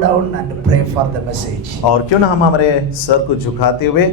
down and pray for the message. और क्यों ना हम हमारे सर को झुकाते हुए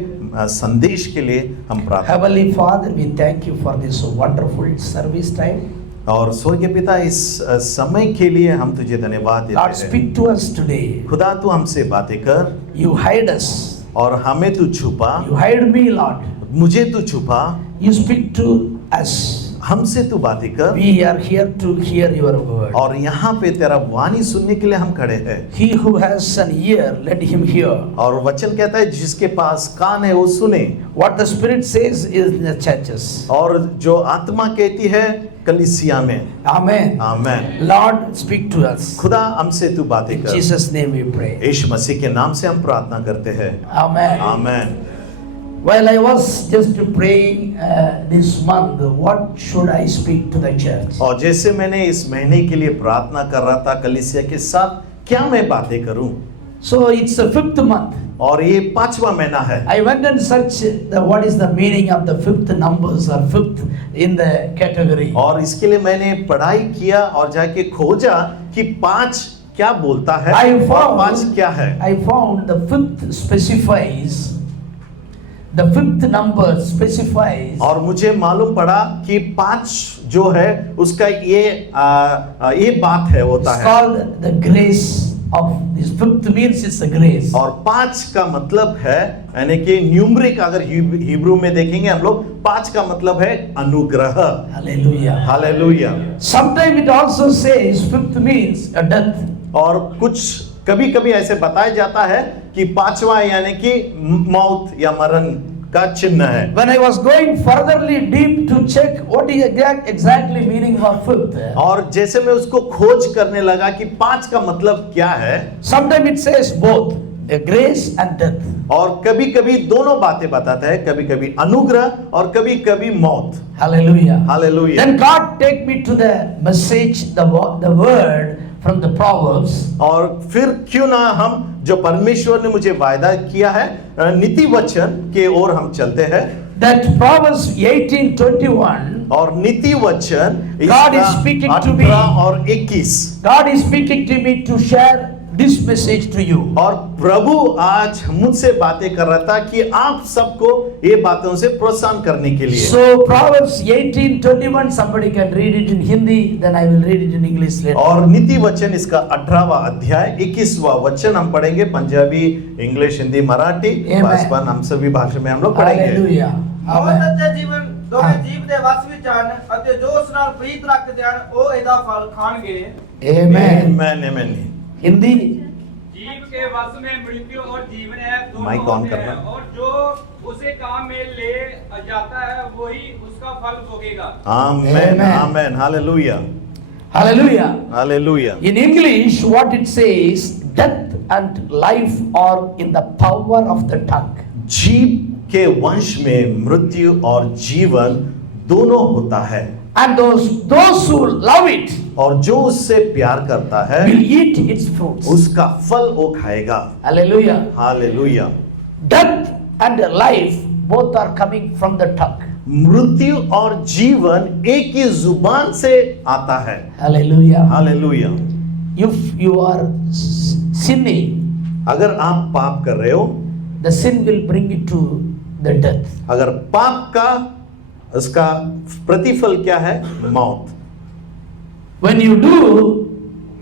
संदेश के लिए हम प्रार्थना Heavenly Father, we thank you for this wonderful service time. और स्वर्गीय पिता इस समय के लिए हम तुझे धन्यवाद देते Lord, हैं। speak to us today. खुदा तू हमसे बातें कर You hide us. और हमें तू छुपा, You hide me, Lord. मुझे तू छुपा, You speak to us. हमसे तू बातें कर। We are here to hear your word. और यहाँ पे तेरा वाणी सुनने के लिए हम खड़े हैं। He who has an ear, let him hear. और वचन कहता है जिसके पास कान है वो सुने। What the Spirit says is in the churches. और जो आत्मा कहती है कलीसिया में। Amen. Amen. Lord, speak to us. खुदा हमसे तू बातें In कर। Jesus' name we pray. यीशु मसीह के नाम से हम प्रार्थना करते हैं। Amen. Amen. While I was just praying this month, what should I speak to the church? और जैसे मैंने इस महीने के लिए प्रार्थना कर रहा था कलीसिया के साथ, क्या मैं बातें करूं? So it's the 5th month. और ये 5वां महीना है। I went and searched what is the meaning of the 5th numbers or 5th in the category. और इसके लिए मैंने पढ़ाई किया और जाके खोजा कि 5 क्या बोलता है और 5 क्या है। I found the 5th specifies, the 5th number specifies और मुझे मालूम पड़ा कि 5 जो है उसका ये बात है होता it's है। called the grace of this 5th means it's a grace. और 5 का मतलब है यानी कि न्यूमरिक, अगर हिब्रू में देखेंगे हम लोग, 5 का मतलब है अनुग्रह। Hallelujah. Hallelujah. Sometimes it also says 5th means a death. और कुछ कभी कभी ऐसे बताया जाता है कि 5वां यानी कि मौत या मरण का चिन्ह है। When I was going furtherly deep to check what is exactly meaning of 5th, और जैसे मैं उसको खोज करने लगा कि 5 का मतलब क्या है, sometimes it says both a grace and death. और कभी कभी दोनों बातें बताता है, कभी कभी अनुग्रह और कभी कभी मौत। Hallelujah. Hallelujah. Then God take me to the message, the word from the Proverbs. और फिर क्यों ना हम जो परमेश्वर ने मुझे वायदा किया है नीति वचन के ओर हम चलते हैं। That Proverbs 18:21. और नीति वचन God is speaking to me. 18 और 21। God is speaking to me to share this message to you. और प्रभु आज मुझसे बातें कर रहा था कि आप सबको ये बातों से प्रोत्साहन करने के लिए। So Proverbs 18:21, somebody can read it in Hindi, then I will read it in English later. और नीति वचन इसका 18वां अध्याय 21वां वचन हम पढ़ेंगे, पंजाबी, इंग्लिश, हिंदी, मराठी, पासवान, हम सभी भाषा में हम लोग पढ़ेंगे। Hallelujah. ਬਹੁਤ ਸੱਚੇ ਜੀਵਨ ਦੋਵੇਂ ਜੀਵ ਦੇ ਵਸ ਵਿੱਚ ਹਨ ਅਤੇ ਜੋ ਉਸ ਨਾਲ ਪ੍ਰੀਤ ਰੱਖਦੇ ਹਨ ਉਹ ਇਹਦਾ ਫਲ ਖਾਣਗੇ। Amen. आमेन। Hindi. जीव के वश में मृत्यु और जीवन है, दोनों माइक ऑन होते हैं, करना। और जो उसे काम में ले जाता है वही उसका फल भोगेगा। आमेन। Amen. Amen. Hallelujah. Hallelujah. Hallelujah. In English, what it says, death and life are in the power of the tongue. जीव के वंश में मृत्यु और जीवन दोनों होता है। And those who love it और जो उससे प्यार करता है will eat its fruits. उसका फल वो खाएगा। Hallelujah. Hallelujah. Death and life both are coming from the tongue. मृत्यु और जीवन एक ही जुबान से आता है। Hallelujah. Hallelujah. If you are sinning, अगर आप पाप कर रहे हो, the sin will bring you to the death. अगर पाप का उसका प्रतिफल क्या है? मौत। When you do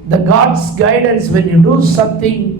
the God's guidance, when you do something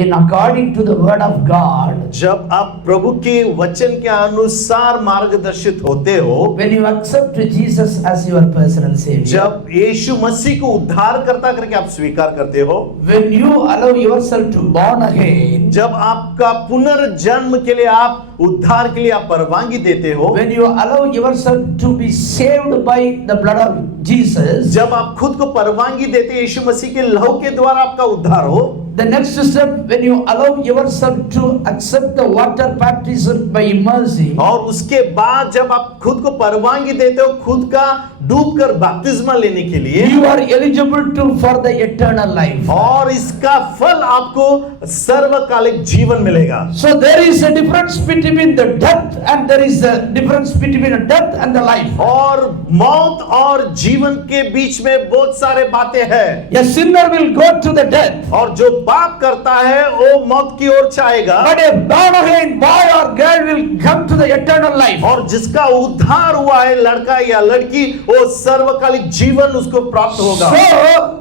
in according to the word of God, जब आप प्रभु के वचन के अनुसार मार्गदर्शित होते हो, when you accept Jesus as your personal savior, जब यीशु मसीह को उद्धारकर्ता करके आप स्वीकार करते हो, when you allow yourself to born again, जब आपका पुनर्जन्म के लिए आप उद्धार के लिए आप परवानगी देते हो, when you allow yourself to be saved by the blood of Jesus, जब आप खुद को परवानगी देते यीशु मसीह के लहू के द्वारा आपका उद्धार हो, the next step, when you allow yourself to accept the water baptism by immersing, और उसके बाद जब आप खुद को परवानगी देते हो खुद का डूबकर बपतिस्मा लेने के लिए, you are eligible to for the eternal life. और इसका फल आपको सर्वकालिक जीवन मिलेगा। So there is a difference between the death and there is a difference between a death and the life. और मौत और जीवन के बीच में बहुत सारे बातें हैं। A sinner will go to the death, और जो पाप करता है वो मौत की ओर जाएगा, but a born again boy or girl will come to the eternal life. और जिसका उद्धार हुआ है लड़का या लड़की, वो सर्वकालिक जीवन उसको प्राप्त होगा। So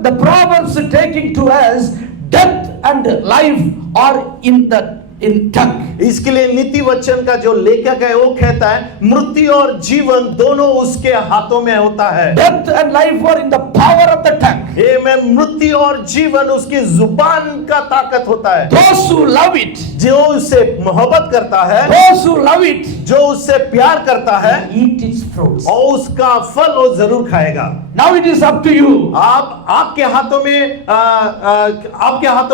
the proverbs taking to us, death and life are in tongue. इसके लिए नीति वचन का जो लेखक है वो कहता है मृत्यु और जीवन दोनों उसके हाथों में होता है। Death and life are in the power of the tongue. ये में मृत्यु और जीवन उसकी जुबान का ताकत होता है। Those who love it, जो उससे मोहब्बत करता है, those who love it, जो उससे प्यार करता है, eat its fruits. और उसका फल वो जरूर खाएगा। Now it is up to you. आपके हाथों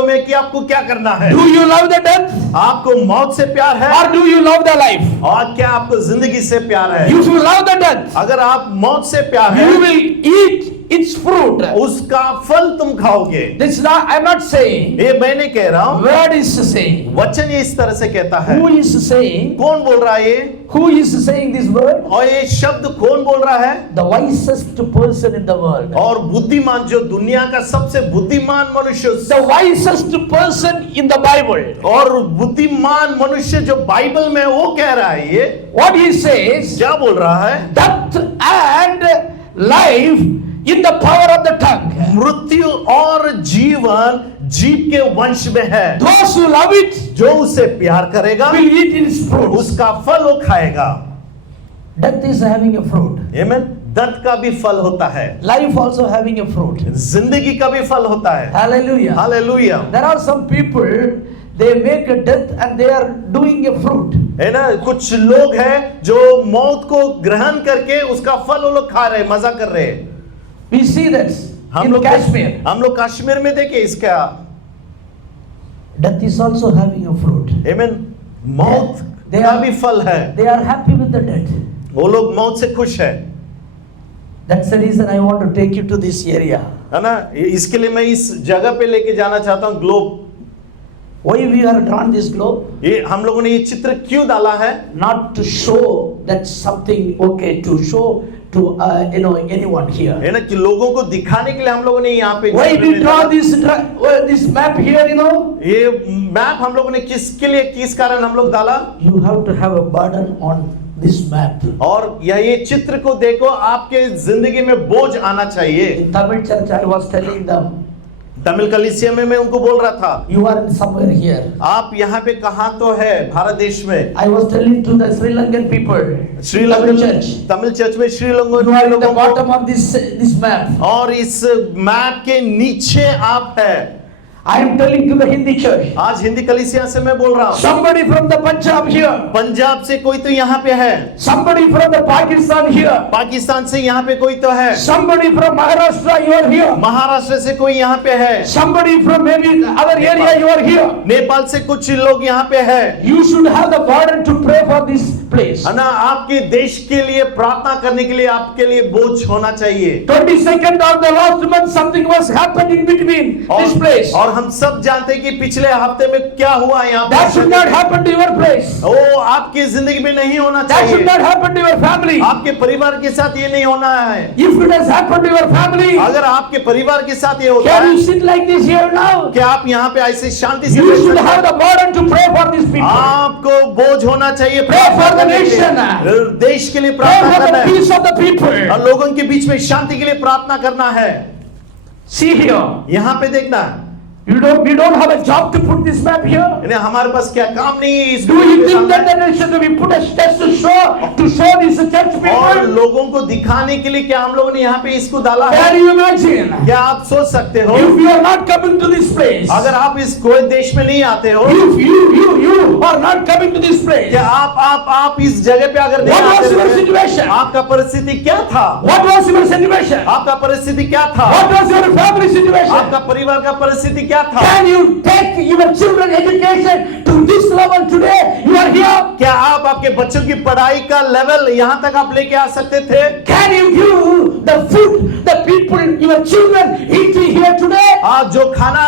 में कि आपको क्या करना है। Do you love the death आपको मौत से प्यार है or do you love the life? और क्या आपको जिंदगी से प्यार है। If you love the death, अगर आप मौत से प्यार है, you will eat its fruit. उसका फल तुम खाओगे। This is not, I'm not saying. ये मैं नहीं कह रहा हूँ, Word is saying. वचन ये इस तरह से कहता है। Who is saying? कौन बोल रहा है ये? Who is saying this word? और ये शब्द कौन बोल रहा है? The wisest person in the world. और बुद्धिमान, जो दुनिया का सबसे बुद्धिमान मनुष्य, The wisest person in the Bible. और बुद्धिमान मनुष्य जो बाइबल में, वो कह रहा है ये What he says? क्या बोल रहा है? Death and life in the power of the tongue. मृत्यु और जीवन जीव के वंश में है। Those who love it जो उसे प्यार करेगा will eat its fruit. उसका फल वो खाएगा। Death is having a fruit. आमीन। दत्त का भी फल होता है, Life also having a fruit. जिंदगी का भी फल होता है। Hallelujah. Hallelujah. There are some people, they make a death and they are doing a fruit. है ना, कुछ लोग हैं जो मौत को ग्रहण करके उसका फल वो लोग खा रहे, मजा कर रहे हैं। We see that in Kashmir. हम लोग कश्मीर में देखे इसका। Death is also having a fruit. आमीन। मौत They का are- भी फल है। They are happy with the death. वो लोग मौत से खुश है। That's the reason I want to take you to this area. है ना, इसके लिए मैं इस जगह पे लेके जाना चाहता हूँ, globe. Why we are drawn this globe? ये हम लोगों ने ये चित्र क्यों डाला है? Not to show that something okay, to show to anyone here. है ना, कि लोगों को दिखाने के लिए हम लोगों ने यहाँ पे Why चित्र we में draw डाला। this map here? ये मैप हम लोगों ने किसके लिए, किस कारण हम लोग डाला? You have to have a burden on this map. और ये चित्र को देखो, आपके जिंदगी में बोझ आना चाहिए। In Tamil church, I was telling them, Tamil कलीसिया में मैं उनको बोल रहा था, you are somewhere here. आप यहाँ पे कहाँ तो है भारत देश में। I was telling to the Sri Lankan people, Sri Lanka Tamil church, Tamil church में Sri Lanka you are in the लोगों को, bottom of this map. और इस मैप के नीचे आप है। I am telling to the Hindi church, आज हिंदी कलीसिया से मैं बोल रहा हूँ, somebody from the Punjab here, Punjab से कोई तो यहाँ पे है, somebody from the Pakistan here, Pakistan से यहाँ पे कोई तो है, somebody from Maharashtra you are here, Maharashtra से कोई यहाँ पे है, somebody from maybe other area you are here. Nepal से कुछ लोग यहाँ पे है। You should have the burden to pray for this place. है ना, आपके देश के लिए प्रार्थना करने के लिए आपके लिए बोझ होना चाहिए। 22nd of the last month something was happened in between this place. और हम सब जानते हैं कि पिछले हफ्ते में क्या हुआ यहाँ पे। That should not happen to your place. वो आपकी जिंदगी में नहीं होना That should चाहिए। not happen to your family. आपके परिवार के साथ ये नहीं होना है। If it has happened to your family, अगर आपके परिवार के साथ ये होता can है, you sit like this here now? क्या आप यहाँ पे ऐसे शांति से You बैठ should सकते have हैं? the burden to pray for these people. आपको बोझ होना चाहिए Pray for प्रार्थना the करने के nation. लिए। देश के लिए Pray प्रार्थना for करना the है peace of the people. और लोगों के बीच में शांति के लिए प्रार्थना करना है। See here. यहाँ पे देखना, We don't have a job to put this map here. यानी हमारे पास क्या काम नहीं है इस Do you के think that सामने? the nation we put a test to show these church और people? लोगों को दिखाने के लिए क्या हम लोगों ने यहाँ पे इसको डाला है? Can you imagine? क्या आप सोच सकते हो, If you are not coming to this place, अगर आप इस कोई देश में नहीं आते हो, if you are not coming to this place, क्या आप इस जगह पे अगर नहीं what was आते your थे, situation? आपका परिस्थिति क्या था? What was your situation? आपका परिस्थिति क्या था? What was your family situation? आपका परिवार का परिस्थिति क्या क्या था? Can you take your children education to this level today? You are here. क्या आप आपके बच्चों की पढ़ाई का लेवल यहाँ तक आप लेके आ सकते थे? Can you give the food the people, your children eating here today? आप जो खाना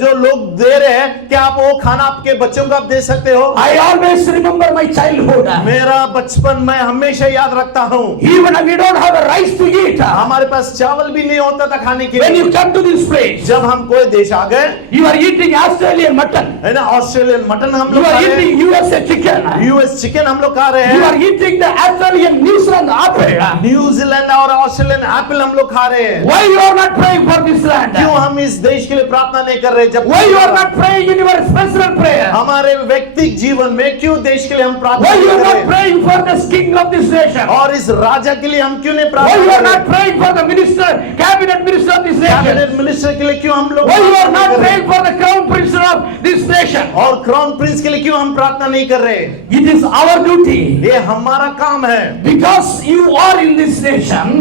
जो लोग दे रहे हैं, क्या आप वो खाना आपके बच्चों को आप दे सकते हो? I always remember my childhood. मेरा बचपन मैं हमेशा याद रखता हूँ। Even we don't have a rice to eat. हमारे पास चावल भी नहीं होता था खाने के When लिए। you come to this place, जब हम कोई देश आ गए, you are eating Australian mutton. है ना, ऑस्ट्रेलियन मटन हम You लोग खा are रहे हैं, eating USA chicken. US chicken हम लोग खा रहे You हैं, are eating the Australian New Zealand apple. New Zealand और ऑस्ट्रेलियन एप्पल हम लोग खा रहे हैं। Why you are not praying for this land? क्यों हम इस देश के लिए प्रार्थना नहीं कर रहे? जब Why you are not praying in your personal prayer? हमारे व्यक्तिगत जीवन में क्यों देश के लिए हम प्रार्थना Why नहीं you are कर not रहे? praying for the king of this nation? और इस राजा के लिए हम क्यों नहीं Why प्रार्थना you are कर not रहे? praying for the minister, cabinet minister of this nation? Cabinet minister के लिए क्यों हम लोग Why you are प्रार्थना not नहीं कर रहे? praying for the crown prince of this nation? और क्राउन प्रिंस के लिए क्यों हम प्रार्थना नहीं कर रहे? It is our duty. ये हमारा काम है। Because you are in this nation,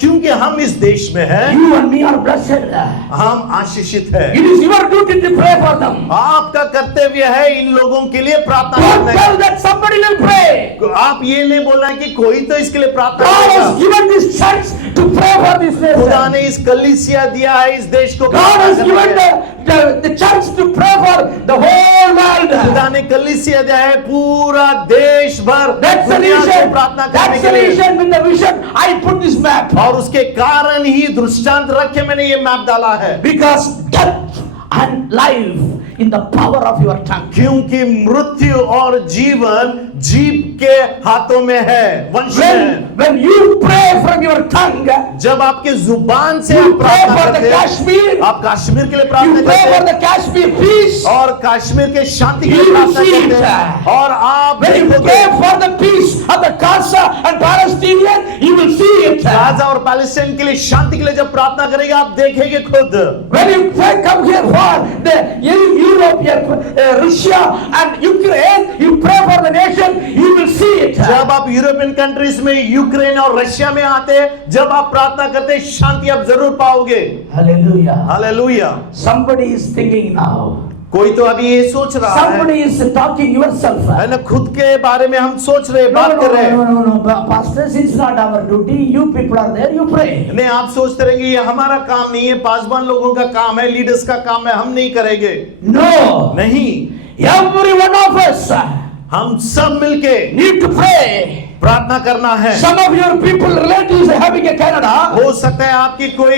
क्योंकि हम इस देश में हैं, you and me are blessed. हम आशीषित हैं। It is your duty to pray for them. आपका कर्तव्य है इन लोगों के लिए प्रार्थना Don't करना। tell that somebody will pray. आप ये नहीं बोलना कि कोई तो इसके लिए प्रार्थना God has करेगा। given this church to pray for this खुदा nation. ने इस कलीसिया दिया है इस देश को God प्रार्थना has करने given के लिए। the church to pray for the whole world. खुदा ने कलीसिया दिया है पूरा देश भर That's the दुनिया से reason. प्रार्थना करने That's के the लिए। reason with the vision I put this map. और उसके कारण ही दृष्टांत रख के मैंने ये मैप डाला है। Because death and life in the power of your tongue. क्योंकि मृत्यु और जीवन जीभ के हाथों में है, वंश में है। When you pray from your tongue, जब आपके जुबान से you आप pray प्रार्थना for the करते हैं, Kashmir, आप कश्मीर के लिए प्रार्थना you pray करते for हैं the Kashmir peace. और कश्मीर के शांति के You लिए प्रार्थना see करते it. हैं और आप When you देखोगे pray for the peace of the Gaza and Palestinian, you will see it. Gaza और पैलेस्टाइन के लिए शांति के लिए जब प्रार्थना करेंगे आप देखेंगे खुद। When you pray, come here for the Europe, Russia and Ukraine, you pray for the nation, you will see it. जब आप यूरोपियन कंट्रीज में यूक्रेन और रशिया में आते हैं, जब आप प्रार्थना करते हैं शांति आप जरूर पाओगे। Hallelujah. Hallelujah. Somebody is thinking now. कोई तो अभी ये सोच रहा है, Somebody is talking yourself. है ना, खुद के बारे में हम सोच रहे, बात कर रहे हैं। No. Pastors, it's not our duty. You people are there, you pray. नहीं, आप सोचते रहेंगे ये हमारा काम नहीं है, पासवान लोगों का काम है, लीडर्स का काम है, हम नहीं करेंगे। No. नहीं, Every one of us हम सब मिलके need to pray. प्रार्थना करना है। Some of your people, relatives are having a Canada. हो सकता है आपकी कोई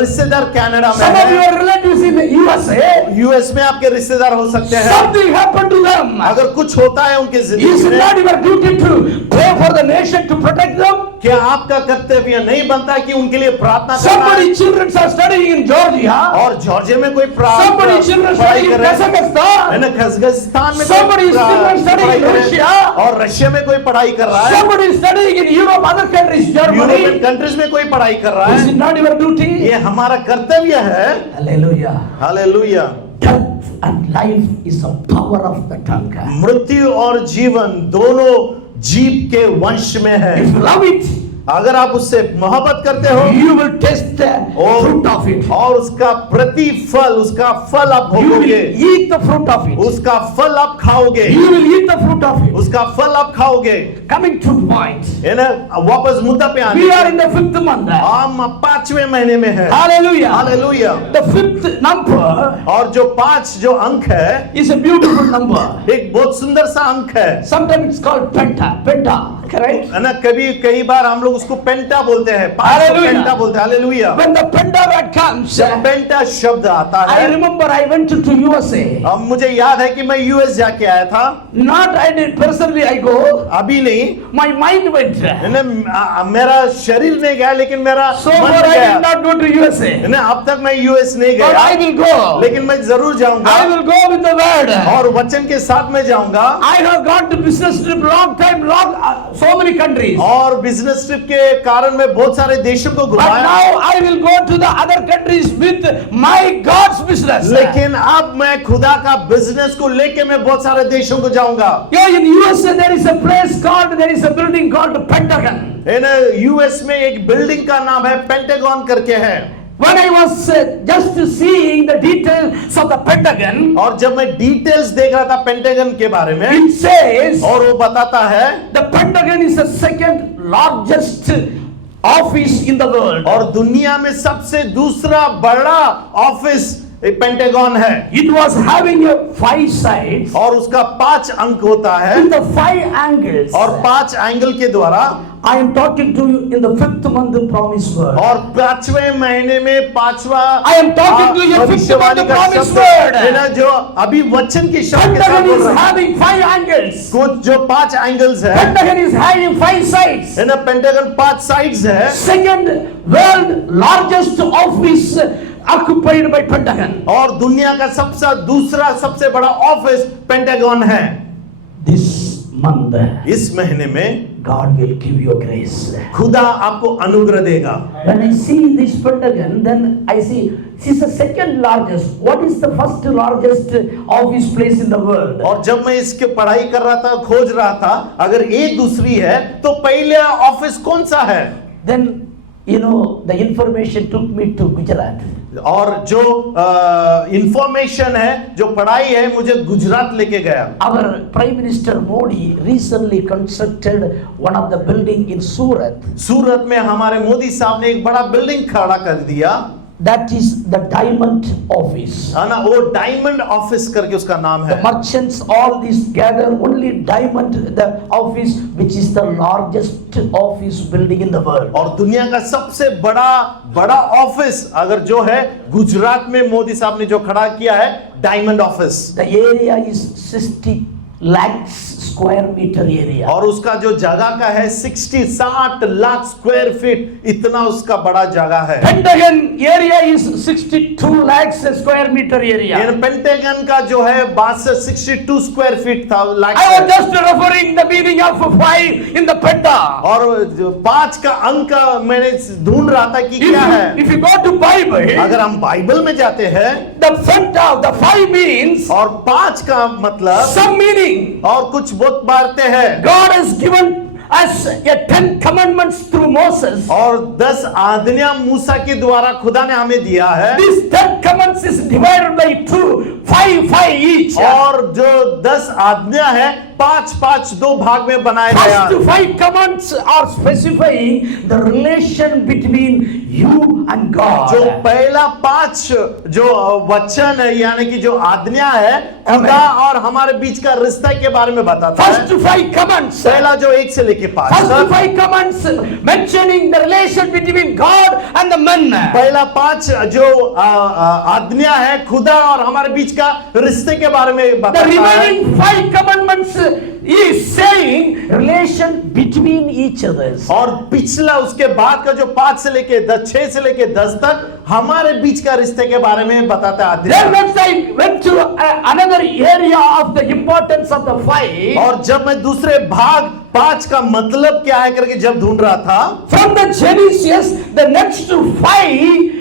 रिश्तेदार कनाडा में Some of है, your relatives in the USA. US में आपके रिश्तेदार हो सकते हैं। Something happened to them. अगर कुछ होता है उनके Is जिंदगी it में, not your duty to pray for the nation to protect them? क्या आपका कर्तव्य नहीं बनता कि उनके लिए प्रार्थना करना है? Somebody children are studying in Georgia. और जॉर्जिया में कोई Somebody children पढ़ाई studying in कर रहे हैं, Kazakhstan. है ना, कजाकिस्तान में Somebody कोई children studying पढ़ाई in कर रहे हैं, Russia. और रशिया में कोई पढ़ाई कर रहा है, Somebody is studying in Europe, other countries, European Germany. Countries में कोई पढ़ाई कर रहा Is है। it not your duty? ये हमारा कर्तव्य है। Hallelujah. Hallelujah. Death and life is the power of the tongue. मृत्यु और जीवन दोनों जीव के वंश में है। If you love it, अगर आप उससे मोहब्बत करते हो you will taste the fruit of it. और उसका प्रतिफल, उसका फल आप You will भोगोगे, eat the fruit of it. उसका फल आप खाओगे, You will eat the fruit of it. उसका फल आप खाओगे। Coming to point. है ना, वापस मुद्दा पे आने। We are in the 5th month. हम 5वें महीने में है। Hallelujah. Hallelujah. The 5th number और जो 5 जो अंक है, is a beautiful number. एक बहुत सुंदर सा अंक है, Sometimes it's called penta. Penta. Correct? है ना, कई बार हम लोग उसको पेंटा बोलते हैं, 5 हालेलुया। पेंटा बोलते हैं। Hallelujah. When the penta word comes, जब पेंटा शब्द आता I है, remember I went to USA. अब मुझे याद है कि मैं यूएस जाके आया था। Not I did personally I go. अभी नहीं, My mind went. है ना, मेरा शरीर नहीं गया लेकिन मेरा So मन far I गया। did not go to USA. है ना, अब तक मैं यूएस नहीं But I गया, will go. लेकिन मैं जरूर जाऊंगा I will go with the word. और वचन के साथ में जाऊंगा। I have gone to business trip long time, so many countries. और बिजनेस ट्रिप के कारण मैं बहुत सारे देशों को But घुमाया, now I will go to the other countries with my God's business. लेकिन अब मैं खुदा का बिजनेस को लेके मैं बहुत सारे देशों को जाऊंगा। Yeah, in USA there is a place called, there is a building called Pentagon. है ना, यूएस में एक बिल्डिंग का नाम है पेंटागन करके है। When I was just seeing the details of the Pentagon, और जब मैं डिटेल्स देख रहा था पेंटागन के बारे में, it says और वो बताता है the Pentagon is the second largest office in the world. और दुनिया में सबसे दूसरा बड़ा ऑफिस पेंटागन है, It was having 5 sides और उसका 5 अंक होता है in the 5 angles. और 5 एंगल के द्वारा, I am talking to you in the 5th month promise word. और 5वें महीने में 5वां I am talking to you 5th month भविष्यवाणी का promise शब्द word. है ना, जो अभी वचन की शब्द के साथ Pentagon बोल is रहा है। having 5 angles. कुछ जो 5 एंगल्स है Pentagon is having 5 sides. ना, पेंटागन 5 साइड्स है Second world largest office occupied by Pentagon. और दुनिया का दूसरा सबसे बड़ा ऑफिस पेंटागन है। This month, इस महीने में God will give you grace. खुदा आपको अनुग्रह देगा। When I see this Pentagon, then I see this is the second largest. What is the first largest office place in the world? और जब मैं इसके पढ़ाई कर रहा था, खोज रहा था, अगर ये दूसरी है तो पहला ऑफिस कौन सा है? Then you know the information took me to Gujarat. और जो इंफॉर्मेशन है, जो पढ़ाई है, मुझे गुजरात लेके गया। Our Prime Minister Modi recently constructed one of the building in Surat. सूरत में हमारे मोदी साहब ने एक बड़ा बिल्डिंग खड़ा कर दिया, That is the Diamond Office. है ना, वो डायमंड ऑफिस करके उसका नाम The है। merchants all these gather only Diamond the office, which is the largest office building in the world. और दुनिया का सबसे बड़ा ऑफिस अगर जो है गुजरात में मोदी साहब ने जो खड़ा किया है, diamond office, The area is 60 lakhs square meter area. और उसका जो जगह का है 60 लाख स्क्वायर फीट, इतना उसका बड़ा जगह है। Pentagon area is 62 lakhs square meter area. Pentagon का जो है 62 स्क्वायर फीट था, lakh. I was just referring the meaning of 5 in the Penta. और 5 का अंक मैंने ढूंढ रहा था कि क्या है। If you go to Bible, अगर हम बाइबल में जाते हैं the Penta, the 5 means और 5 का मतलब some meaning. और कुछ बहुत बातें हैं, God has given us a 10 commandments through Moses. और 10 आज्ञा मूसा के द्वारा खुदा ने हमें दिया है। These 10 commandments is divided by 2, 5 each. और जो 10 आज्ञा है 5 2 भाग में बनाया गया। First 5 commands are specifying the relation between you and God. जो पहला 5 जो वचन है, यानी कि जो आज्ञा है, खुदा और हमारे बीच का रिश्ता के बारे में बताता है। First 5 commands. पहला जो 1 से लेके 5 First 5 commands mentioning the relation between God and the man. पहला 5 जो आज्ञा है खुदा और हमारे बीच का रिश्ते के बारे में The बताता है। remaining 5 commandments is saying relation between each others. और पिछला उसके बाद का जो 5 से लेके 6 से लेके 10 तक हमारे बीच का रिश्ते के बारे में बताता है आज्ञा। Then once I went to another area of the importance of the 5. और जब मैं दूसरे भाग 5 का मतलब क्या है करके जब ढूंढ रहा था, From the Genesis, the next 5,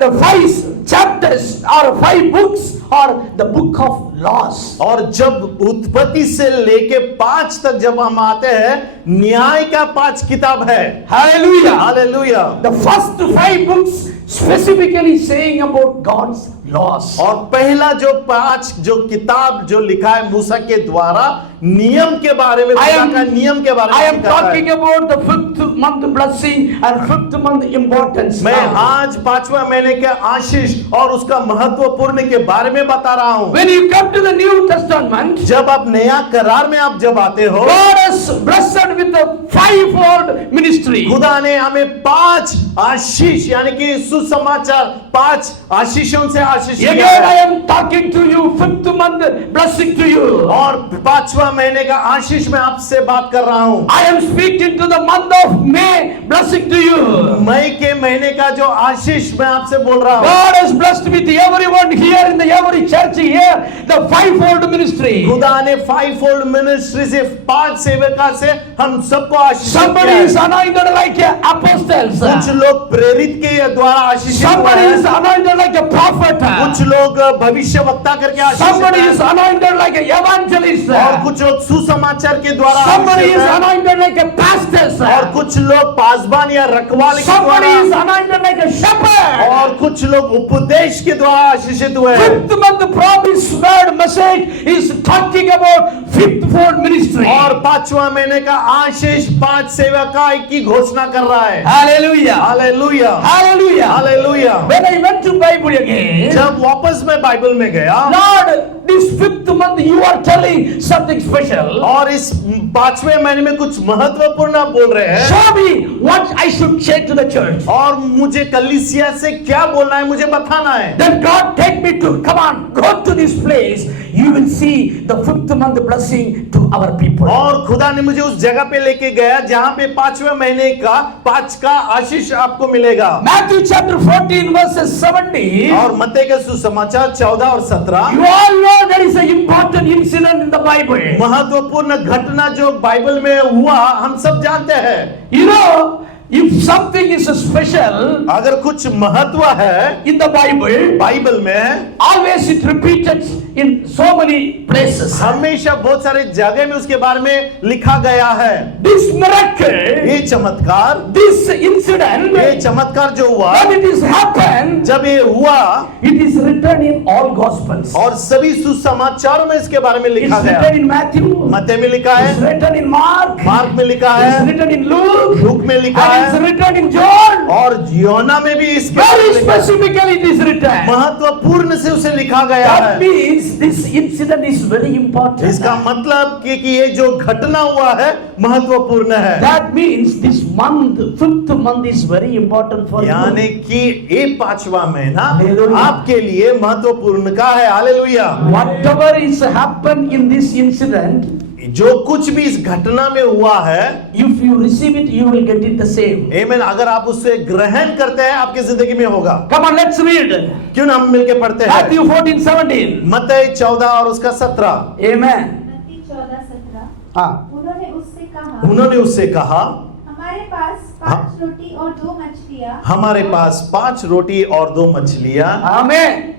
the 5 chapters or 5 books or the book of laws. और जब उत्पत्ति से लेके 5 तक जब हम आते हैं, न्याय का 5 किताब है। Hallelujah. Hallelujah. The first 5 books specifically saying about God's laws. और पहला जो 5 जो किताब जो लिखा है मूसा के द्वारा नियम के बारे में, खुदा का नियम के बारे में I am लिखा है। talking about the 5th month blessing and 5th month importance. मैं now. आज 5वां महीने के आशीष और उसका महत्वपूर्ण के बारे में बता रहा हूँ। When you come to the New Testament, जब आप नया करार में आप जब आते हो, God has blessed with a 5-fold ministry. खुदा ने हमें 5 आशीष यानी कि सुसमाचार 5 आशीषों से आशीष किया Again, I है। am talking to you 5th month blessing to you. और 5वां महीने का आशीष मैं आपसे बात कर रहा हूँ। I am speaking to the month of May blessing to you. मई के महीने का जो आशीष मैं आपसे बोल रहा हूँ। God has blessed with everyone here in the every church here the 5-fold ministry. खुदा ने 5-fold मिनिस्ट्री से 5 सेवका से हम सबको आशीष Somebody किया है। is anointed like apostles. कुछ लोग प्रेरित के द्वारा आशीषित हुए Somebody हैं, is anointed like a prophet. कुछ लोग भविष्यवक्ता करके आशीषित Somebody is हैं, anointed like an evangelist. और कुछ लोग सुसमाचार के द्वारा Somebody आशीषित is हैं, anointed like a pastor. और कुछ लोग पासबान या रखवाले के Somebody is द्वारा, anointed like a shepherd. और कुछ लोग उपदेश के द्वारा आशीषित हुए हैं। Fifth month promise word message is talking about fifth fold ministry. और 5वां महीने का आशीष 5 सेवकाई की घोषणा कर रहा है। Hallelujah. Hallelujah, Hallelujah. Hallelujah. When I went to Bible again, जब वापस मैं बाइबल में गया, Lord, this fifth month you are telling something special. और इस 5वें महीने में कुछ महत्वपूर्ण आप बोल रहे हैं, Show me what I should say to the church. और मुझे कलीसिया से क्या बोलना है, मुझे बताना है। Then God take me to, come on, go to this place. You will see the fifth month blessing to our people. और खुदा ने मुझे उस जगह पे लेके गया जहां पे 5वें महीने का 5 का आशीष आपको मिलेगा। Matthew chapter 14 verses 17. और मत्ती के सुसमाचार 14 और 17, You all know there is an important incident in the Bible. महत्वपूर्ण घटना जो बाइबल में हुआ हम सब जानते हैं। You know, if something is special अगर कुछ महत्व है in the Bible, बाइबल में, always it repeated in so many places. हमेशा बहुत सारे जगह में उसके बारे में लिखा गया है। This miracle, ये चमत्कार, this incident, ये चमत्कार जो हुआ, when it is happened, जब ये हुआ, it is written in all Gospels. और सभी सुसमाचारों में इसके बारे में It's लिखा गया। written in Matthew, मत्ती में लिखा it's है, written in Mark, मार्क में लिखा it's है, written in Luke, लूक में लिखा and it's है, written in John. और योना में भी इसके बारे Very में लिखा है। specifically it is written. महत्वपूर्ण से उसे लिखा गया That है। means this incident is very important. इसका मतलब कि ये जो घटना हुआ है महत्वपूर्ण है। That means this month, fifth month is very important for यानी you. कि ये 5वां महीना Hallelujah. आपके लिए महत्वपूर्ण का है। Hallelujah. Whatever is happened in this incident, जो कुछ भी इस घटना में हुआ है, if you receive it, you will get it the same. आमीन, अगर आप उससे ग्रहण करते हैं आपकी जिंदगी में होगा। Come on, let's read. क्यों ना हम मिलके पढ़ते हैं? Matthew 14:17. मत्ती 14 और उसका 17। Amen. मत्ती 14:17 हाँ. उन्होंने उससे कहा उन्होंने उससे कहा, हमारे पास 5 रोटी और 2 मछलियाँ हमारे पास 5 रोटी और 2 मछलियां। Amen.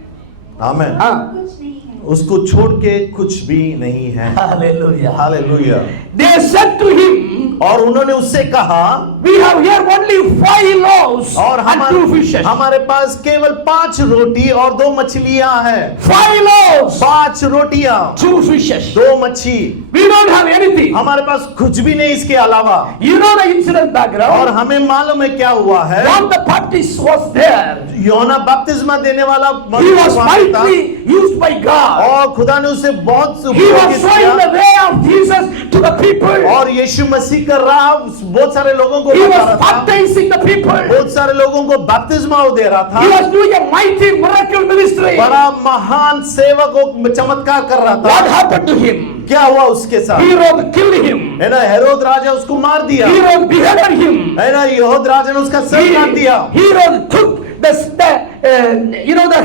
आमीन। हाँ. कुछ नहीं है। उसको छोड़ के कुछ भी नहीं है। Hallelujah. Hallelujah. They said to him, और उन्होंने उससे कहा, we have here only 5 loaves और and 2 fishes. हमारे पास केवल 5 रोटी और 2 मछलियां हैं। 5 loaves, 5 रोटियां, 2 fishes. 2 मच्छी, We don't have anything. हमारे पास कुछ भी नहीं इसके अलावा। You know the incident और background. हमें मालूम है क्या हुआ है। John the Baptist was there. योना बपतिस्मा देने वाला He was वहाँ पे था, mightily used by God. और खुदा ने उसे बहुत He उपयोगित was showing किया, the way of Jesus to the people. और यीशु मसीह कर रहा बहुत सारे लोगों को He बता was रहा था, baptizing the people. बहुत सारे लोगों को बपतिस्मा वो दे रहा था। He was doing a mighty miracle ministry. बड़ा महान सेवक चमत्कार कर रहा What था। happened to him? क्या हुआ उसके साथ? Herod killed him. है ना, हेरोद राजा उसको मार दिया, Herod beheaded him. है ना, यहूद राजा ने उसका सर काट दिया, Herod took the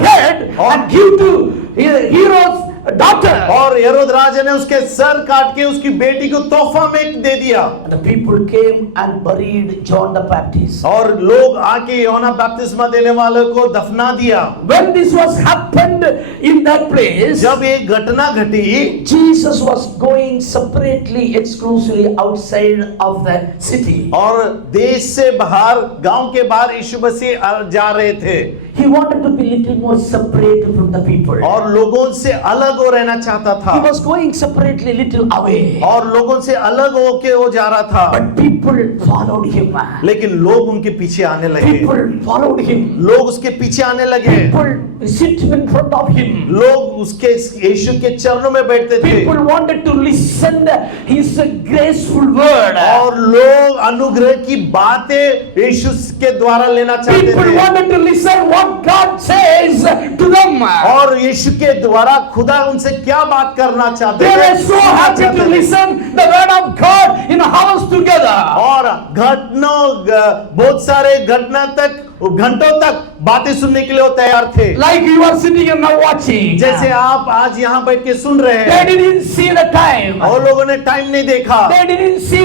head and give to Herod's daughter. और हेरोद राजा ने उसके सर काट के उसकी बेटी को तोहफा में दे दिया। The people came and buried John the Baptist. और लोग आके योना बपतिस्मा देने वाले को दफना दिया। When this was happened in that place, जब ये घटना घटी, Jesus was going separately, exclusively outside of the city. और देश से बाहर, गांव के बाहर यीशु मसीह जा रहे थे, He wanted to be little more separate from the people. और लोगों से अलग हो रहना चाहता He था, was going separately, little away. और लोगों से अलग होके वो जा रहा था। But people followed him. लेकिन लोग उनके पीछे आने लगे, People followed him. लोग उसके पीछे आने लगे, People sit in front of him. लोग उसके यीशु के चरणों में बैठते थे, People wanted to listen his graceful word. और लोग अनुग्रह की बातें यीशु के द्वारा लेना चाहते People थे, wanted to listen what God says to them. और यीशु के द्वारा खुदा उनसे क्या बात करना चाहते They थे, were so happy to listen the word of God in a house together. और घटनों बहुत सारे घटना तक वो घंटों तक बातें सुनने के लिए वो तैयार थे। Like you are sitting and now watching. जैसे आप आज यहाँ बैठ के सुन रहे They हैं, didn't see the time. और लोगों ने टाइम नहीं देखा They didn't see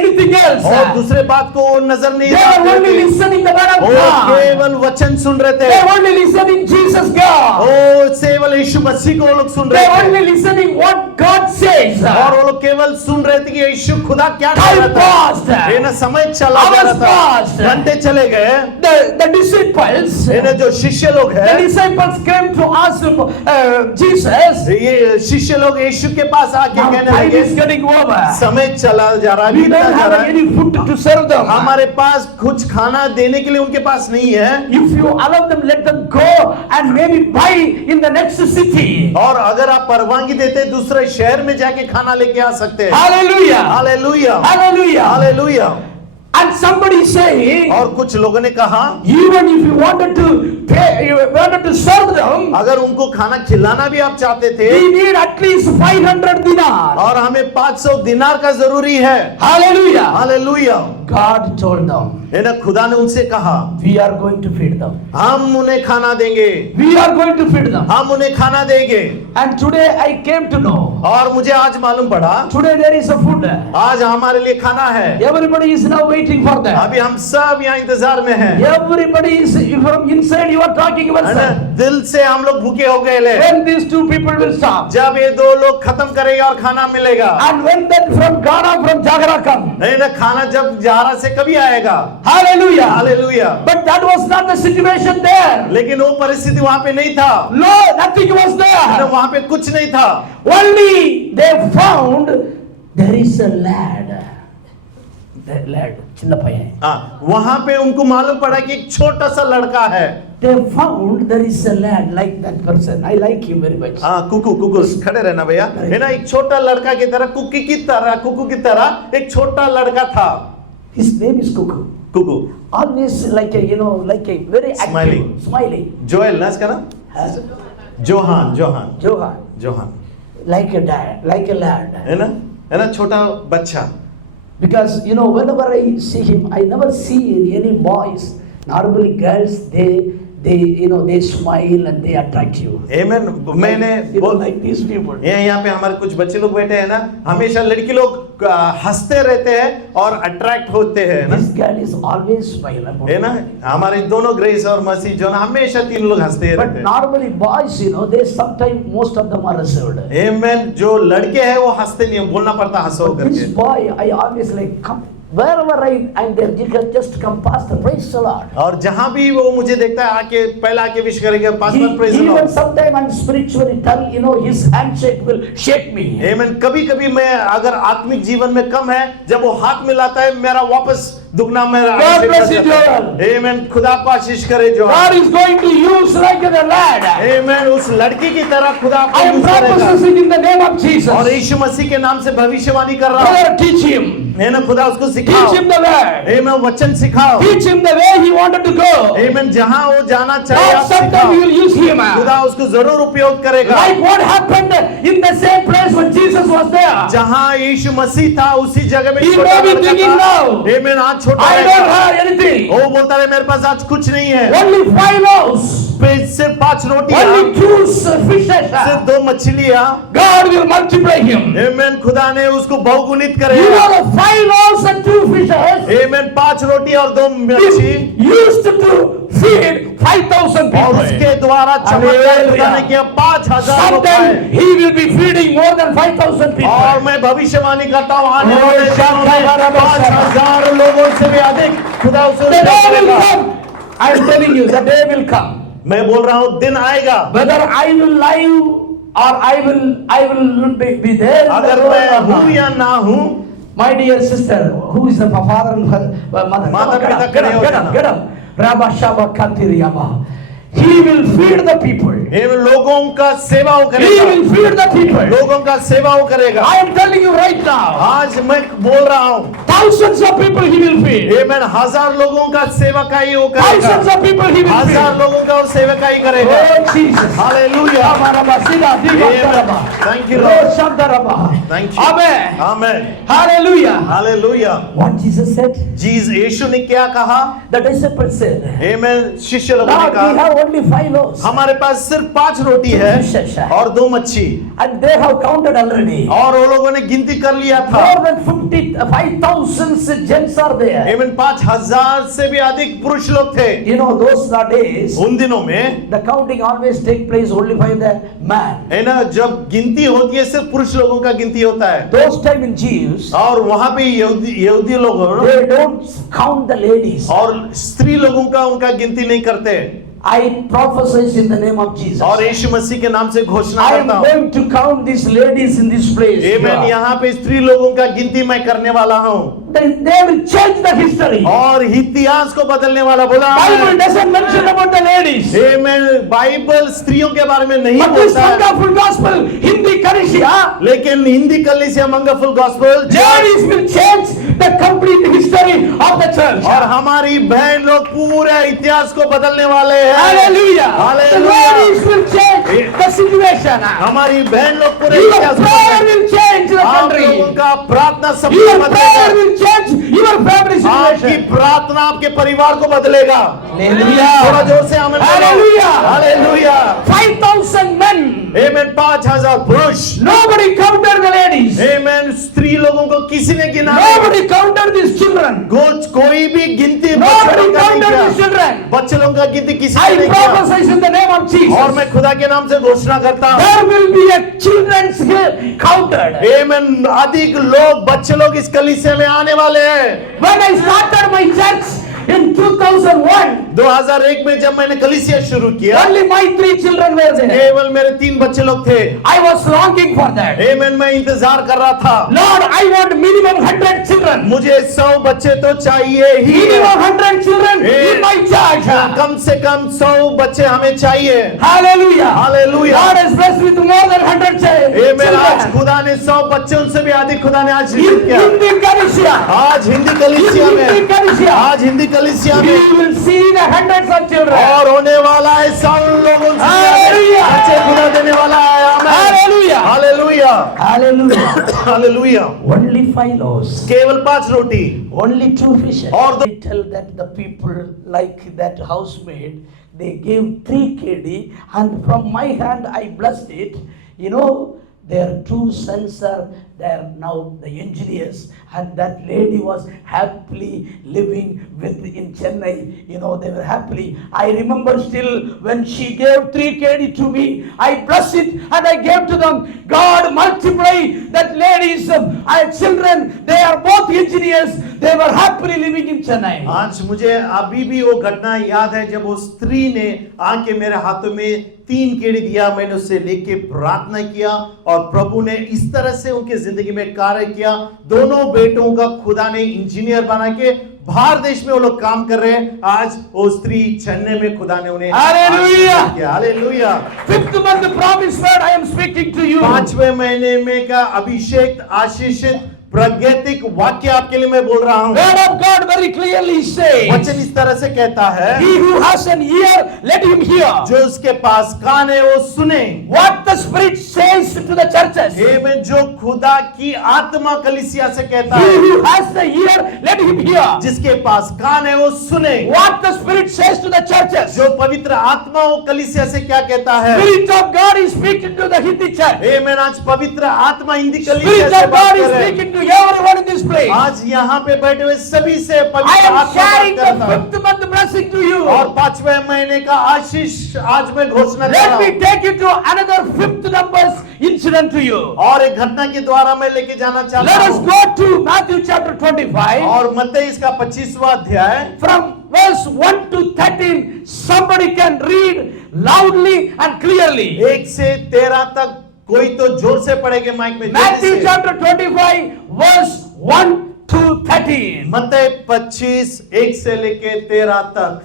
anything else. और दूसरे बात को वो नजर नहीं They were only डालते थे। listening the word of वो God. केवल वचन सुन रहे They थे। were only listening Jesus God. वो केवल यीशु मसीह को वो लोग सुन They रहे were थे only listening what God says. और वो लोग केवल सुन रहे थे कि यीशु खुदा क्या कर Time रहा passed. था। ये ना समय चला जा Hours रहा passed. था, घंटे चले गए। The disciples, ये ना जो शिष्य लोग the हैं, disciples came to ask Jesus. ये शिष्य लोग यीशु के पास आके Now कहने time लगे, is getting over. समय चला जा रहा है, We बीतता don't जा have रहा है, any food to serve them. हमारे पास कुछ खाना देने के लिए उनके पास नहीं है। If you allow them, let them go and maybe buy in the next city. और अगर आप परवानगी देते दूसरे शहर में जाके खाना लेके आ सकते हैं। Hallelujah. Hallelujah, Hallelujah. Hallelujah. And somebody say, और कुछ लोगों ने कहा, even if you wanted to pay, you wanted to serve them, अगर उनको खाना खिलाना भी आप चाहते थे we need at least 500 dinar. और हमें 500 दिनार का जरूरी है। Hallelujah. Hallelujah. God told them, है ना, खुदा ने उनसे कहा, we are going to feed them. हम उन्हें खाना देंगे, We are going to feed them. हम उन्हें खाना देंगे। And today I came to know, और मुझे आज मालूम पड़ा, today there is a food. आज हमारे लिए खाना है। Everybody is now waiting for that. अभी हम सब यहाँ इंतजार में हैं। Everybody is from inside. You are talking about है ना, that. दिल से हम लोग भूखे हो गए ले। When these two people will stop, जब ये दो लोग खत्म करेंगे और खाना मिलेगा, and when that from Ghana, from Jagra come, नहीं ना, खाना जब जहारा से कभी आएगा। hallelujah. Hallelujah. But that was not the situation there. लेकिन वो परिस्थिति वहाँ पे नहीं था, No, nothing was है ना, there. वहाँ पे कुछ नहीं था। Only they found there is a lad. The lad, चिन्ना पையன். हाँ, वहाँ पे उनको मालूम पड़ा कि एक छोटा सा लड़का है। They found there is a lad like that person. I like him very much. हाँ, कुकू कुकू खड़े रहना भैया, है ना, एक छोटा लड़का की तरह, कुकी की तरह, कुकू की तरह एक छोटा लड़का था। His name is Kuku. Kuku, Always like a, you know, like a very active, Smiling. smiling. Joel ना इसका नाम? Huh? Johan, Johan, Johan, Johan, like a dad, like a lad. है ना, छोटा बच्चा। Because you know, whenever I see him, I never see any boys. Normally, girls they smile and they attract you. Amen. मैंने You know, like these people. यहाँ पे हमारे कुछ बच्चे लोग बैठे हैं ना, हमेशा लड़की लोग हंसते रहते हैं और अट्रैक्ट होते हैं ना, This girl is always smiling. है ना, हमारे दोनों ग्रेस और मसीह जो ना हमेशा तीन लोग हंसते But रहते हैं। normally boys, you know, they sometimes most of them are reserved. Amen. जो लड़के हैं वो हंसते नहीं हैं, बोलना पड़ता हंसो But this करके। boy, I always like come wherever I'm there. You can just come past the praise the Lord. और जहाँ भी वो मुझे देखता है आके पहले आके विश करेंगे, पास में praise Even Lord. sometimes I'm spiritually dull, you know, his handshake will shake me. Amen. कभी कभी मैं अगर आत्मिक जीवन में कम है, जब वो हाथ मिलाता है मेरा वापस दुगना मेरा God bless you, Joel. Amen. खुदा आपको आशीष करे जो। God is going to use like a lad. Amen. उस लड़की की तरह खुदा आपको I am यूज करेगा। prophesying in the name of Jesus. और यीशु मसीह के नाम से भविष्यवाणी कर रहा हूँ। Brother, teach him. है ना, खुदा उसको Teach सिखाओ। him the word. Amen. वचन सिखाओ। Teach him the way he wanted to go. Amen. जहाँ वो जाना चाहिए God आप sometime सिखाओ। he will use him. खुदा उसको जरूर उपयोग करेगा। Like what happened in the same place when Jesus was there. जहाँ यीशु मसीह था उसी जगह में He छोटा may be लड़का thinking था। now, Amen. आज छोटा I don't रहेगा। have anything. वो बोलता है मेरे पास आज कुछ नहीं है, Only 5 loaves. सिर्फ 5 रोटियां, Only 2 fishes. सिर्फ 2 मछलियां। God will multiply him. Amen. खुदा ने उसको बहुगुणित You करेगा। know, 5 loaves and 2 fishes Amen. 5 रोटी और 2 मच्छी used to feed 5,000 और people. उसके द्वारा चमत्कार खुदा ने किया 5,000 लोग खाए। Sometime he will be feeding more than 5,000 people. और मैं भविष्यवाणी करता हूँ आने Oh, वाले दिनों में Shaka 5,000 लोगों से भी अधिक खुदा उसे The day will करेगा। come. I am telling you, the day will come. मैं बोल रहा हूँ दिन आएगा, Whether I will live or I will be there. in the अगर world मैं or हूँ not. या ना हूँ, My dear sister, who is the father and mother? माता Get पिता up, get खड़े up, हो get जाना। up, get up. Rabba Shabba Kantiri Yama. He will feed the people. इन लोगों का सेवा वो He करेगा, will feed the people. लोगों का सेवा वो करेगा। I am telling you right now. आज मैं बोल रहा हूँ Thousands of people he will feed. आमेन। 1000 लोगों का सेवकाई वो Thousands करेगा। of people he will 1000 feed. लोगों का वो सेवकाई करेगा। Oh Jesus. Hallelujah. Thank you, Lord. Thank you. Amen. Amen. Hallelujah. Hallelujah. What Jesus said? यीशु ने क्या कहा? The disciples said, आमेन। शिष्य लोगों ने Lord, we कहा, have only 5 loaves. हमारे पास सिर्फ 5 रोटी है और 2 मच्छी, And they have counted already. और वो लोगों ने गिनती कर लिया था। More than 5,000 gents are there. आमेन। 5000 से भी अधिक पुरुष लोग थे। You know, those are days, उन दिनों में the counting always take place only by the man. है ना, जब गिनती होती है सिर्फ पुरुष लोगों का गिनती होता है। Those time in Jews, और वहां पे यहूदी लोग they don't count the ladies. और स्त्री लोगों का उनका गिनती नहीं करते। I prophesy in the name of Jesus. और यीशु मसीह के नाम से घोषणा I am करता हूँ, going to count these ladies in this place. आमेन। यहाँ पे स्त्री लोगों का गिनती मैं करने वाला हूँ They will change the history. और इतिहास को बदलने वाला बोला। Bible doesn't mention about the ladies. Amen. Bible स्त्रियों के बारे में नहीं But this बोलता है, wonderful gospel, Hindi Karisha, लेकिन हिंदी कलीसिया मंगलफुल gospel ladies will change the complete history of the church. और हमारी बहन लोग पूरे इतिहास को बदलने वाले हैं। Hallelujah. The Hallelujah. ladies will change the situation. हमारी बहन लोग पूरे Your इतिहास को prayer बदलेंगे। will change the आप country. लोगों का प्रार्थना सब Your कुछ prayer बदलेगा। will change your family आपकी situation. प्रार्थना आपके परिवार को बदलेगा। Hallelujah. थोड़ा जोर से आमीन बोलो। Hallelujah. हालेलुया। 5,000 men. आमीन। 5000 पुरुष। Nobody counted the ladies. आमीन। स्त्री लोगों को किसी ने गिना Nobody counted these children. कोई भी गिनती बच्चे Nobody लोगों का नहीं counted किया। these children. बच्चे लोगों का गिनती किसी ने I नहीं किया। prophesy in the name of और Jesus. मैं खुदा के नाम से घोषणा करता हूँ, There will be a children's counted. आमीन। अधिक लोग बच्चे लोग इस कलीसिया में आने वाले हैं। When I started my church in 2001, 2001 में जब मैंने कलीसिया शुरू किया, only my 3 children were there. केवल मेरे 3 बच्चे लोग थे। I was longing for that. आमीन। मैं इंतजार कर रहा था, Lord, I want minimum 100 children. मुझे 100 बच्चे तो चाहिए ही। Minimum 100 children in my church. कम से कम 100 बच्चे हमें चाहिए। Hallelujah. Hallelujah. God has blessed with more than 100 आमीन। आज children. खुदा ने 100 बच्चों से भी अधिक खुदा ने आशीर्वाद In किया। Hindi Karisha. आज हिंदी कलीसिया In Hindi में, Karisha. आज हिंदी कलीसिया We में will see the hundreds of children. और होने वाला है 100 लोगों से Hallelujah. बच्चे खुदा देने वाला है। आमीन। Hallelujah. Hallelujah. Hallelujah. Hallelujah. Only 5 loaves. केवल 5 रोटी Only 2 fishes. और They tell that the people like that housemaid, they gave 3 kd and from my hand I blessed it. You know, their 2 sons are there now, the engineers, and that lady was happily living with in Chennai. You know, they were happily. I remember still when she gave 3 kd to me, I blessed it and I gave to them. God multiply that ladies and children. They are both engineers. They were happily living in Chennai. आज मुझे अभी भी वो घटना याद है जब वो स्त्री ने आके मेरे हाथों में 3 केड़ी दिया। मैंने उससे लेके प्रार्थना किया और प्रभु ने इस तरह से उनके जिंदगी में कार्य किया। दोनों बेटों का खुदा ने इंजीनियर बना के बाहर देश में वो लोग काम कर रहे हैं। आज वो स्त्री चेन्नई में खुदा ने उन्हें hallelujah. Hallelujah. 5th month the promised word I am speaking to you. 5वें महीने में का अभिषेक आशीषित प्रागैतिक वाक्य आपके लिए मैं बोल रहा हूँ। Word of God very clearly says, वचन इस तरह से कहता है, he who has an ear, let him hear जो उसके पास कान है वो सुने what the Spirit says to the churches. आमीन। जो खुदा की आत्मा कलीसिया से कहता He है, who has the ear, let him hear जिसके पास कान है वो सुने what the Spirit says to the churches. जो पवित्र आत्मा वो कलीसिया से क्या कहता है। Spirit of God is speaking to the Hindi church. आमीन। आज पवित्र आत्मा हिंदी कलीसिया Spirit से of बात God कर is रहे हैं। speaking to everyone in this place. आज यहाँ पे बैठे हुए सभी से I पवित्र am आत्मा sharing बात करता है। the 5th month blessing to you. और 5वें महीने का आशीष आज मैं घोषणा कर रहा Let हूँ। me take you to another 5th numbers incident to you. और एक घटना के द्वारा मैं लेके जाना Let चाहता us हूँ। go to Matthew chapter 25 और मत्ती इसका 25वां अध्याय from verse 1 to 13. Somebody can read loudly and clearly. 1 से 13 तक कोई तो जोर से पढ़ेगा माइक में। Matthew जल्दी से। chapter 25 verse 1 to 13. मत्ती 25 1 से लेके 13 तक।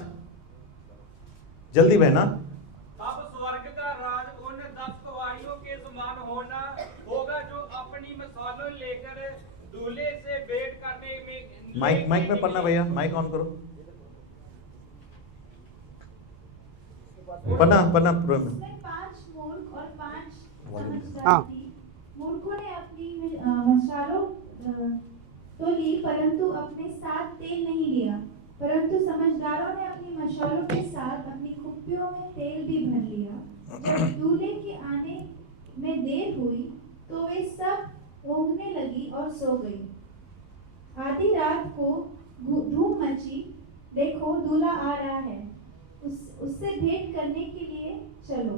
जल्दी बहना। अब स्वर्ग का राज उन 10 कुंवारियों के समान होगा जो अपनी मसालों लेकर दूल्हे से भेंट करने माइक में पढ़ना भैया, माइक ऑन करो। पढ़ना उसमें 5 मूर्ख और 5 समझदार थी। मूर्खों ने अपनी मशालों तो ली, परंतु अपने साथ तेल नहीं लिया, परंतु समझदारों ने अपनी मशालों के साथ अपनी कुप्पियों में तेल भी भर लिया। जब दूल्हे के आने में देर हुई तो वे सब ऊँघने लगी और सो गई। आधी रात को धूम मची, देखो दूल्हा आ रहा है, उससे भेंट करने के लिए चलो।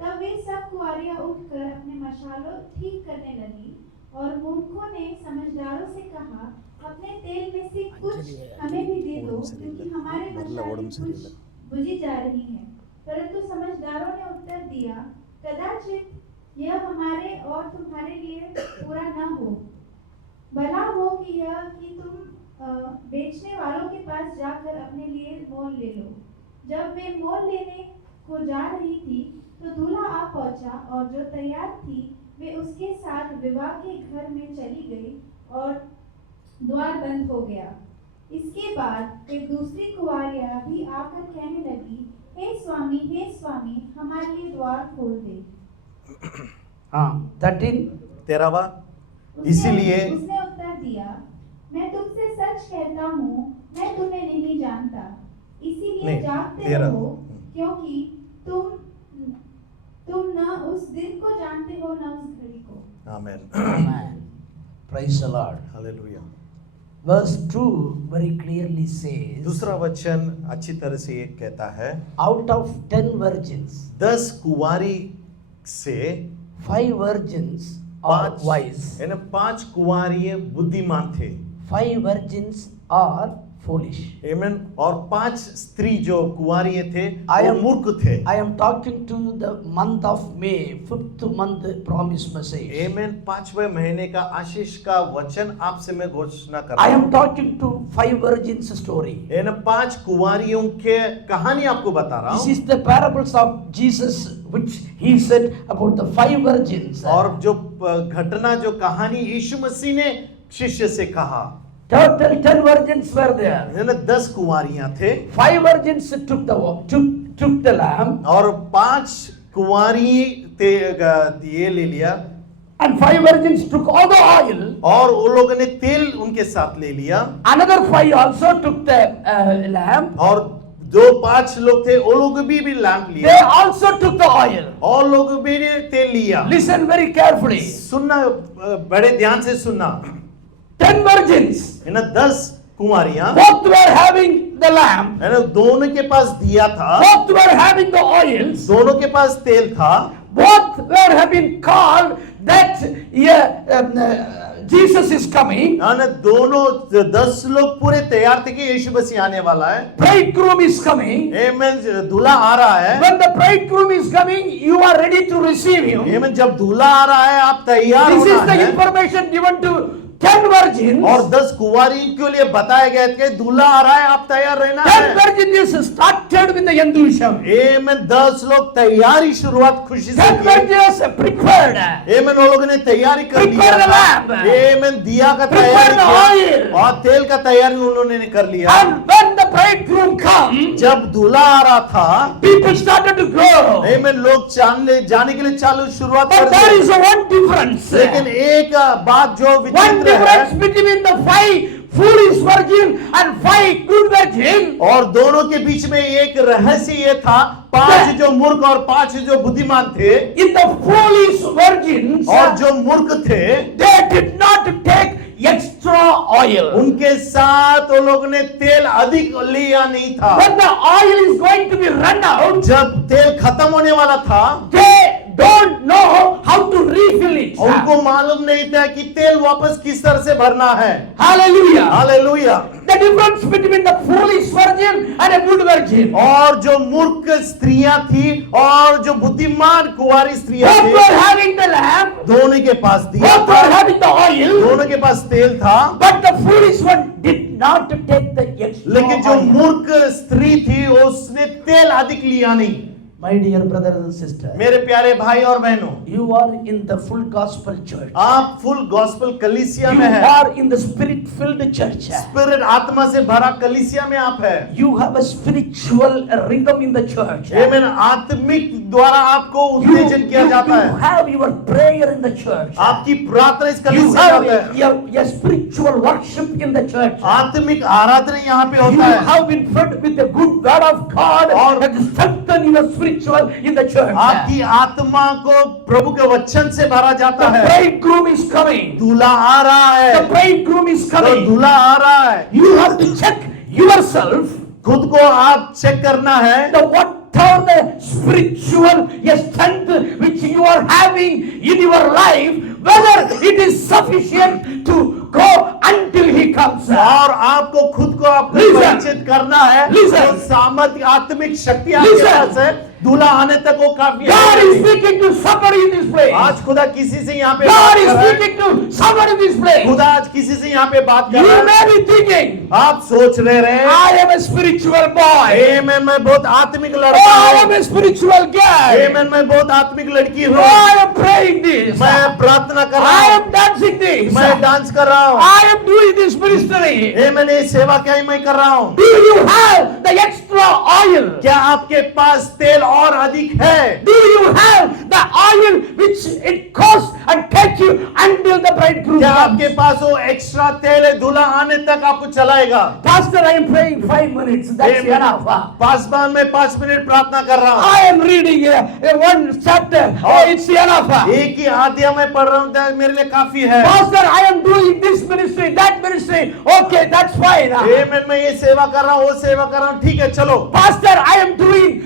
तब वे सब कुंवारियां उठकर अपने मशालों ठीक करने लगी, और मूर्खों ने समझदारों से कहा, अपने तेल में से कुछ हमें भी दे दो, क्योंकि हमारे मशालें बुझी जा रही हैं। परंतु समझदारों ने उत्तर दिया, कदाचित यह हमारे और तुम्हारे लिए पूरा न हो। भला हो कि तुम बेचने वालों के पास जाकर अपने लिए मोल ले लो। जब वे मोल लेने को जा रही थी तो दूल्हा आ पहुंचा, और जो तैयार थी वे उसके साथ विवाह के घर में चली गई, और द्वार बंद हो गया। इसके बाद एक दूसरी कुंवारियां भी आकर कहने लगी, हे स्वामी, हमारे लिए द्वार खोल दे। 13 13वां, इसीलिए उसने उत्तर दिया, मैं तुमसे सच कहता हूँ, मैं तुम्हें नहीं जानता। इसीलिए जागते रहो, क्योंकि तुम न उस दिन को जानते हो न उस घड़ी को। आमेन। Praise the Lord. Hallelujah. Verse 2 very clearly says, दूसरा वचन अच्छी तरह से ये कहता है, out of 10 virgins, 10 कुंवारी से 5 virgins are wise, 5 कुंवारी बुद्धिमान थे। 5 virgins are foolish. आमेन। और 5 स्त्री जो कुंवारी थे I वो am- मूर्ख थे। I am talking to the month of May, 5th month promise message. आमेन। 5वें महीने का आशीष का वचन आपसे मैं घोषणा कर I रहा am हूँ। talking to 5 virgins story. इन 5 कुंवारियों के कहानी आपको बता रहा This हूँ। is the parables of Jesus which he said about the 5 virgins. और जो घटना, जो कहानी यीशु मसीह ने शिष्य से कहा, Total 10 virgins were there. 10 कुंवारियां थे 5 virgins took the lamb, और 5 कुंवारी ये ले लिया, and 5 virgins took all the oil. और वो लोगों ने तेल उनके साथ ले लिया। Another 5 also took the lamb. और 5 लोग थे, वो लोग भी लैंप They लिया, also took the oil. और लोग भी ने तेल लिया। Listen very carefully. सुनना, बड़े ध्यान से सुनना। 10 virgins, 10 कुंवारियां, both were having the lamb, दोनों के पास दिया था, both were having the oils, दोनों के पास तेल था, both were having called that Jesus is coming, दोनों 10 लोग पूरे तैयार थे कि यीशु मसीह आने वाला है। bridegroom is coming. आमेन। दूल्हा आ रहा है। When the bridegroom is coming, you are ready to receive him. आमेन। जब दूल्हा आ रहा है, आप तैयार This is होना the है। information given to 10 virgins. और 10 कुंवारी के लिए बताया गया कि दूल्हा आ रहा है, आप तैयार रहना 10 है। virgins is started with the enthusiasm. आमेन। 10 लोग तैयारी शुरुआत खुशी से 10 किए। virgins prepared. आमेन। वो लोगों ने तैयारी कर लिया Prepare the था। lamp. आमेन। दिया का Prepare तैयारी the किया oil. और तेल का तैयारी उन्होंने कर लिया। And when the bridegroom comes, जब दूल्हा आ रहा था, people started to grow. आमेन, लोग जाने के लिए शुरुआत But कर there the. is a one difference. लेकिन एक बात जो One विचित्र difference है, between the 5 foolish virgin and 5 good virgin. और दोनों के बीच में एक रहस्य ये था, 5 जो मूर्ख और 5 जो बुद्धिमान थे, In the foolish virgins, और जो मूर्ख थे they did not take extra oil. उनके साथ वो लोगों ने तेल अधिक लिया नहीं था। When the oil is going to be run out, जब तेल खत्म होने वाला था, they don't know how to refill it. उनको मालूम नहीं था कि तेल वापस किस तरह से भरना है। Hallelujah. Hallelujah. The difference between the foolish virgin and a good virgin. और जो मूर्ख स्त्रियां थी और जो बुद्धिमान कुंवारी स्त्रियां Both थी, were having the lamp, दोनों के पास दिया both था, were having the oil, दोनों के पास तेल था, but the foolish one did not take the extra लेकिन जो oil. मूर्ख स्त्री थी उसने तेल अधिक लिया नहीं। My dear brothers and sisters, मेरे प्यारे भाई और बहनों, you are in the full gospel church. आप फुल गॉस्पेल कलीसिया You में हैं। are in the spirit-filled church. Spirit आत्मा से भरा कलीसिया में आप हैं। You have a spiritual rhythm in the church. आमीन। आत्मिक द्वारा आपको You, उत्तेजन किया जाता है। have your prayer in the church. आपकी प्रार्थना इस You कलीसिया have में होता है। a spiritual worship in the church. आत्मिक आराधना यहाँ पे You होता है। have been fed with the good word of God and strengthen your spiritual in the church. आपकी आत्मा को प्रभु के वचन से भरा जाता The है। bridegroom is coming. दूल्हा आ रहा है। The bridegroom is तो coming. दूल्हा आ रहा है। You have to check yourself खुद को आप चेक करना है। the whatever the spiritual strength which you are having in your life, whether it is sufficient to go until he comes. और आपको खुद को आपको Listen. परिचित करना है। Listen. तो सामर्थ्य आत्मिक शक्ति आपके Listen. पास है। दूल्हा आने तक वो काफी God is है। speaking to somebody in this place. आज खुदा किसी से यहाँ पे God बात is कर रहा है। speaking to somebody in this place. खुदा आज किसी से यहाँ पे बात कर You रहा है। may be thinking, आप सोच रहे हैं I am a spiritual boy. मैं बहुत आत्मिक Oh, लड़का I हूँ। am a spiritual guy. मैं बहुत आत्मिक लड़की Oh, हूँ। I am praying this. मैं प्रार्थना कर I रहा हूँ। am dancing this. मैं डांस कर रहा हूँ। I am doing this ministry. मैंने ये सेवा क्या मैं कर रहा हूँ। Do you have the extra oil? क्या आपके पास तेल और अधिक है? Do you have the oil which it costs and take you until the bridegroom क्या comes? आपके पास वो एक्स्ट्रा तेल है दूल्हा आने तक आपको चलाएगा? Pastor, I am praying 5 minutes. That's Amen. enough. Paswan में 5 मिनट प्रार्थना कर रहा हूँ। I am reading one chapter. Oh, it's enough. एक ही अध्याय में पढ़ रहा हूँ तो मेरे लिए काफी है। Pastor, I am doing this ministry, that ministry. Okay, that's fine. मैं ये सेवा कर रहा हूँ, वो सेवा कर रहा हूँ, ठीक है चलो। Pastor, I am doing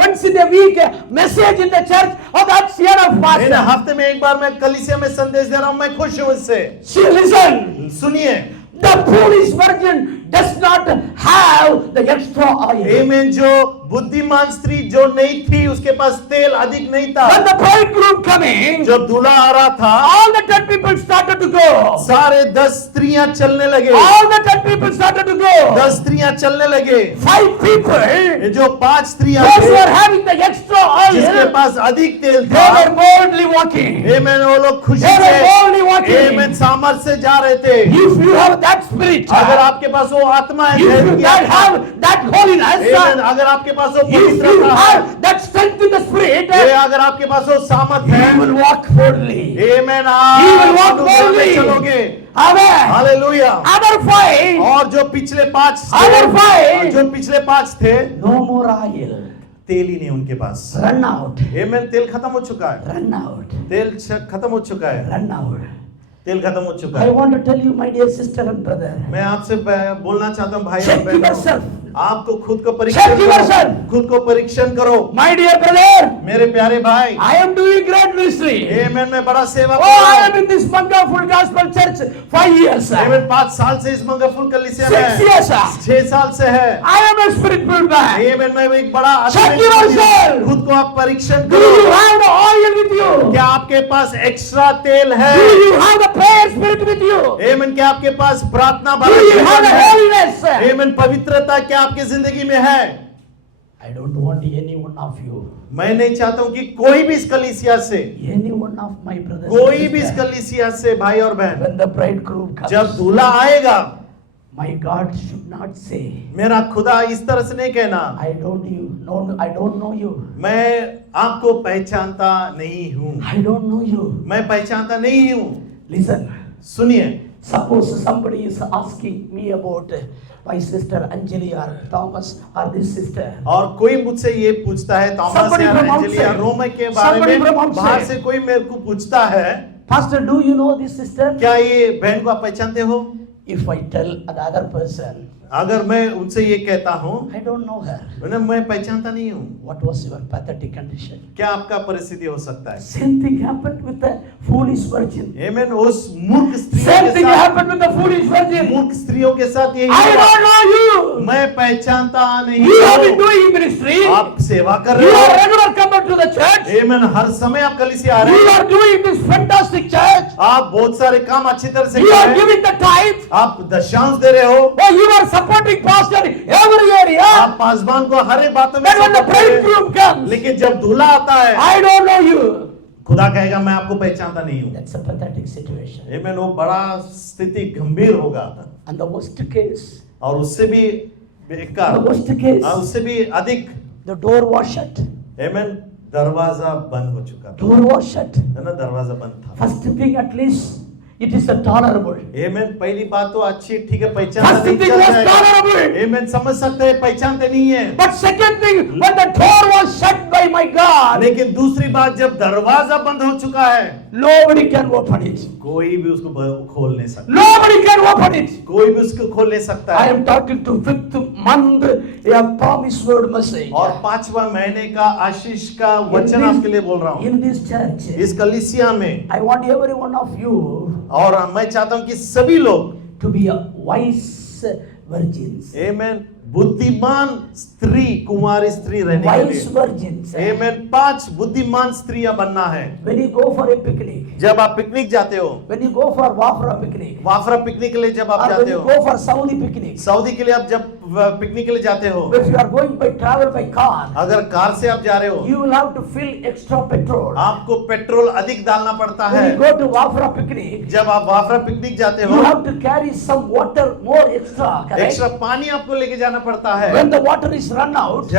once in a week message in the church. Oh, that's enough, मैंने Pastor. हफ्ते में एक बार मैं कलीसिया में संदेश दे रहा हूँ, मैं खुश हूँ इससे। See, listen. सुनिए, The foolish virgin does not have the extra oil. आमीन। जो बुद्धिमान स्त्री जो नहीं थी उसके पास तेल अधिक नहीं था। When the bridegroom coming, जब दूल्हा आ रहा था all the 10 people started to go. सारे 10 स्त्रियां चलने लगे। All the 10 people started to go. 10 स्त्रियां चलने लगे। 5 people, ये जो 5 स्त्रियां those who थे are having the extra जिसके oil, पास अधिक तेल they था, were boldly walking. आमीन, वो लोग खुशी They were boldly से walking. आमीन सामर्थ से जा रहे थे। If you have that spirit, अगर आपके पास वो आत्मा है, if धैर्य you की not आत्मा, have that holiness, आमीन, अगर आपके पास वो if you पवित्रता है, have that strength in the spirit, अगर आपके पास वो सामर्थ है, you will walk boldly. आमीन, You will walk आप boldly. चलोगे। Amen. हालेलुया। Other 5, और जो पिछले 5 Other 5, जो पिछले 5 थे, no more oil. तेल ही नहीं उनके पास। Run out. आमीन, तेल खत्म हो चुका है। Run out. तेल खत्म हो चुका है। Run out. तेल खत्म हो चुका I है। want to tell you, my dear sister and brother, मैं आपसे बोलना चाहता हूँ भाई और check बहनों, yourself. आपको खुद को Check परीक्षण yourself. करो। खुद को परीक्षण करो। My dear brother, मेरे प्यारे भाई, I am doing great ministry. आमीन, मैं बड़ा सेवा Oh, कर I रहा am in this Manga Full Gospel Church 5 years. हूँ। आमीन, 5 साल से इस मंगलफुल कलीसिया में 6 है। years. 6 साल से है। I am a spiritual man. आमीन, मैं एक बड़ा Check आत्मिक yourself. खुद को आप परीक्षण Do करो। you have the oil with you? क्या आपके पास एक्स्ट्रा तेल है? Do you have the prayer spirit with you? आमीन, क्या आपके पास प्रार्थना Do you have जीवन the है? holiness? आमीन, पवित्रता क्या आपकी जिंदगी में है? I don't want any one of you, मैं नहीं चाहता हूं कि कोई भी इस कलीसिया से, any one of my brothers, कोई and भी इस sisters, कलीसिया से भाई और बहन, when the bridegroom comes, जब दूल्हा आएगा, my God should not say, मेरा खुदा इस तरह से नहीं कहना, I don't know you. मैं आपको पहचानता नहीं हूं, I don't know you. मैं पहचानता नहीं हूं। Listen, सुनिए, suppose somebody is asking me about my sister Anjali or Thomas or this sister. और कोई मुझसे ये पूछता है, थॉमस Somebody या from एंजेली या outside. रोमे के बारे Somebody में, from outside. बाहर से कोई मेरे को पूछता है, Pastor, do you know this sister? क्या ये बहन को आप पहचानते हो? If I tell the other person, अगर मैं उनसे ये कहता हूँ, I don't know her, मैं पहचानता नहीं हूँ, what was your pathetic condition? क्या आपका परिस्थिति हो सकता है? Same thing happened with the foolish virgin. आमीन, उस मूर्ख स्त्रियों Same के thing साथ, happened with the foolish virgin. मूर्ख स्त्रियों के साथ यही I हुआ। don't know you. मैं पहचानता नहीं You have been हूँ। doing ministry. आप सेवा कर You रहे are हो, regular coming to the church. आमीन, हर समय आप कलीसिया आ रहे You हैं, are doing this fantastic church. आप बहुत सारे काम अच्छी तरह से You कर are रहे हैं, giving the tithe. आप दशांश दे रहे हो, Oh, you are supporting pastor every area. आप आप आसमान को हर एक बातों में But when the समझते हैं, bridegroom comes, लेकिन जब दूल्हा आता है, I don't know you. खुदा कहेगा मैं आपको पहचानता नहीं हूँ। That's a pathetic situation. आमीन, वो बड़ा स्थिति गंभीर होगा। And the worst case, और उससे भी बेकार, the worst case, उससे भी अधिक, the door was shut. आमीन, दरवाजा बंद हो चुका था, Door was shut. है ना, दरवाजा बंद था। First thing, at least it is a tolerable. आमीन, पहली बात तो अच्छी, ठीक है, First पहचानता नहीं thing चल was जाएगा। tolerable. आमीन, समझ सकते हैं, पहचानते नहीं है। But second thing, when the door was shut by my God, लेकिन दूसरी बात, जब दरवाजा बंद हो चुका है, nobody can open it. कोई भी उसको खोल नहीं सकता, Nobody can open it. कोई भी उसको खोल नहीं सकता I है। am talking to fifth month, a promise word message. और 5वां महीने का आशीष का वचन आपके लिए बोल रहा हूँ। In this church, इस कलीसिया में, I want every one of you और मैं चाहता हूँ कि सभी लोग, to be a wise virgins. आमीन, बुद्धिमान स्त्री, कुंवारी स्त्री रहने के Wise लिए, virgins. आमीन, 5 बुद्धिमान स्त्रियां बनना है। When you go for a picnic, जब आप पिकनिक जाते हो, when you go for Wafra picnic, Wafra picnic के लिए जब आप or when जाते you हो, go for Saudi picnic, Saudi के लिए आप जब पिकनिक के लिए जाते हो, if you are going by travel by car, अगर कार से आप जा रहे हो, you will have to fill extra petrol. आपको पेट्रोल अधिक डालना पड़ता है। When you go to Wafra picnic, जब आप वाफरा पिकनिक जाते हो, you have to carry some water more extra. Correct? Extra पानी आपको लेके जाना पड़ता है। When the water is run out,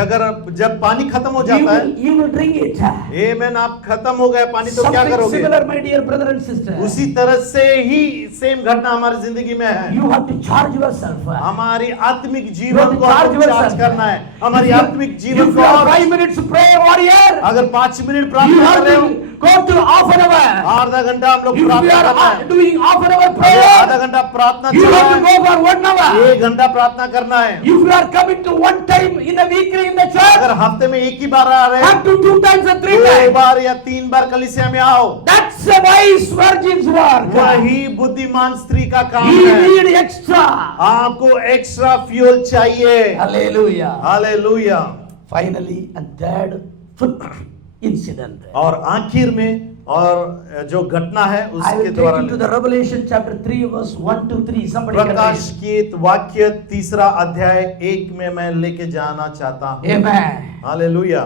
जब पानी खत्म हो you जाता है, will, you will drink it. आमीन, आप खत्म हो गए पानी तो क्या Something करोगे? similar, my dear brother and sister. उसी तरह से ही सेम घटना हमारी जिंदगी में है। You have to charge yourself. हमारी आत्मिक You जीवन have to को charge आपको चार्ज yourself. करना है। हमारी If you- आत्मिक जीवन if को you are और 5 minutes prayer warrior, अगर 5 मिनट you प्रार्थना have कर रहे हो, to go to half an hour. आधा घंटा हम लोग If you प्रार्थना करना are है। doing half an hour अगर prayer, आधा घंटा प्रार्थना you चल have रहा to है, go for 1 hour. 1 घंटा प्रार्थना करना है। If you are coming to one time in a weekly in the अगर church, हफ्ते में एक ही बार आ रहे हैं, come to 2 times or 3 2 times. बार या 3 बार कलीसिया में आओ। That's a wise virgin's work. वही बुद्धिमान स्त्री का काम You है। need extra. आपको एक्स्ट्रा फ्यूल चाहिए। Hallelujah. Hallelujah. Finally, and third incident. और आखिर में और जो घटना है I उसके will take द्वारा you to the Revelation chapter 3 verse 1 to 3. Somebody can Prakash read. की वाक्य 3 अध्याय 1 में मैं लेके जाना चाहता हूँ। Amen. हालेलुया।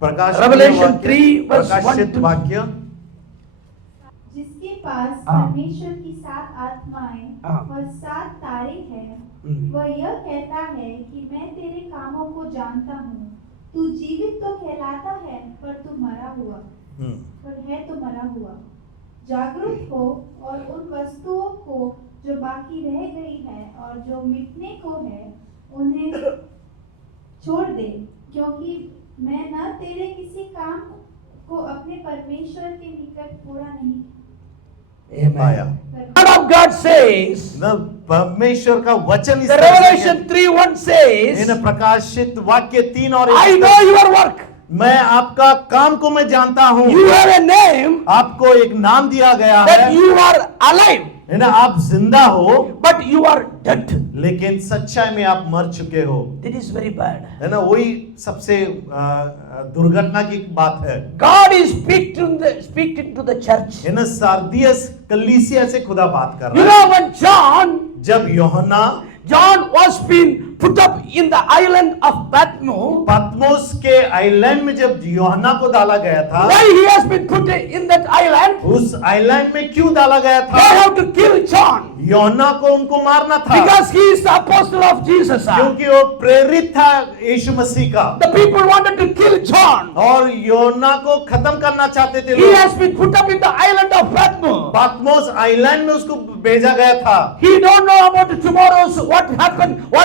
प्रकाश Revelation 3 verse 1 प्रकाशित to वाक्य, जिसके पास हाँ। परमेश्वर की 7 आत्माएं हाँ। और 7 तारे हैं, वह यह कहता है कि मैं तेरे कामों को जानता हूँ। तू जीवित तो कहलाता है, पर तू मरा हुआ, पर है तो मरा हुआ। जागरूक हो और उन वस्तुओं को जो बाकी रह गई है और जो मिटने को है, उन्हें छोड़ दे, क्योंकि मैं न तेरे किसी काम को अपने परमेश्वर के निकट पूरा नहीं आया। The word of God says, न परमेश्वर का वचन इस the तरह से है। Revelation 3:1 says, इन प्रकाशित वाक्य 3 और I 1, know your work. मैं आपका काम को मैं जानता हूँ। You have a name, आपको एक नाम दिया गया that है, you are alive, है ना, आप जिंदा हो, but you are dead. लेकिन सच्चाई में आप मर चुके हो, That is very bad. है ना। वही सबसे दुर्घटना की बात है। God is speaking to the church. है ना, सार्दियस कलीसिया से खुदा बात कर You रहा है। know when जब यूहन्ना John was being put up in the island of Patmos, पतमोस के आइलैंड में जब यूहन्ना को डाला गया था, why he has been put in that island? उस आइलैंड में क्यों डाला गया They था? have to kill John यूहन्ना को उनको मारना था, because he is the apostle of Jesus. क्योंकि वो प्रेरित था यीशु मसीह का, The people wanted to kill John. और यूहन्ना को खत्म करना चाहते थे He लोग। has been put up in the island of Patmos. Patmos island में उसको भेजा गया था। He don't know about tomorrow's what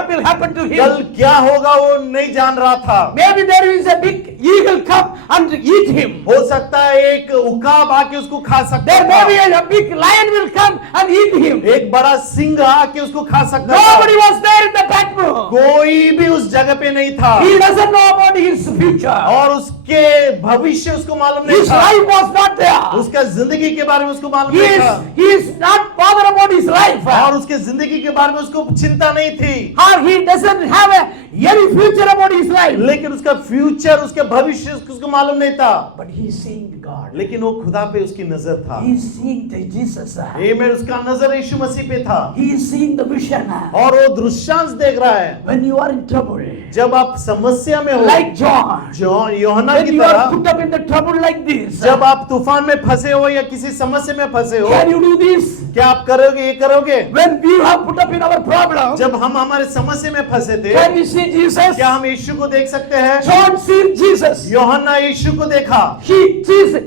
will happen to कल him. क्या होगा वो नहीं जान रहा था। Maybe there is a big eagle come and eat him. हो सकता है एक उकाब आके उसको खा सकता There था, may be a big lion will come and eat him. एक बड़ा सिंह आके उसको खा सकता था। Nobody was there in the Patmos. कोई भी उस जगह पे नहीं था, He doesn't know about his future. और उसके भविष्य उसको मालूम नहीं His था, life was not there. उसका जिंदगी के बारे में उसको मालूम He नहीं था, is not bothered about his life. और उसके जिंदगी के बारे में उसको चिंता नहीं थी। Or he doesn't have any future about his life. लेकिन उसका फ्यूचर, उसके भविष्य उसको मालूम नहीं था, But he is seeing God. लेकिन वो खुदा पे उसकी नजर था। He is seeing the Jesus. आमीन, उसका नजर यीशु मसीह पे था He is seeing the vision. और वो दृश्यांश देख रहा है। When you are in trouble, जब आप समस्या में हो, like John, यूहन्ना when की you are तरह, put up in the trouble like this, जब आप तूफान में फंसे हो या किसी समस्या में फंसे हो, can you do this? क्या आप करोगे, ये करोगे? When we have put up in our problem, जब हम हमारे समस्या में फंसे थे, can we see Jesus? क्या हम यीशु को देख सकते हैं? John seen Jesus. यूहन्ना यीशु को देखा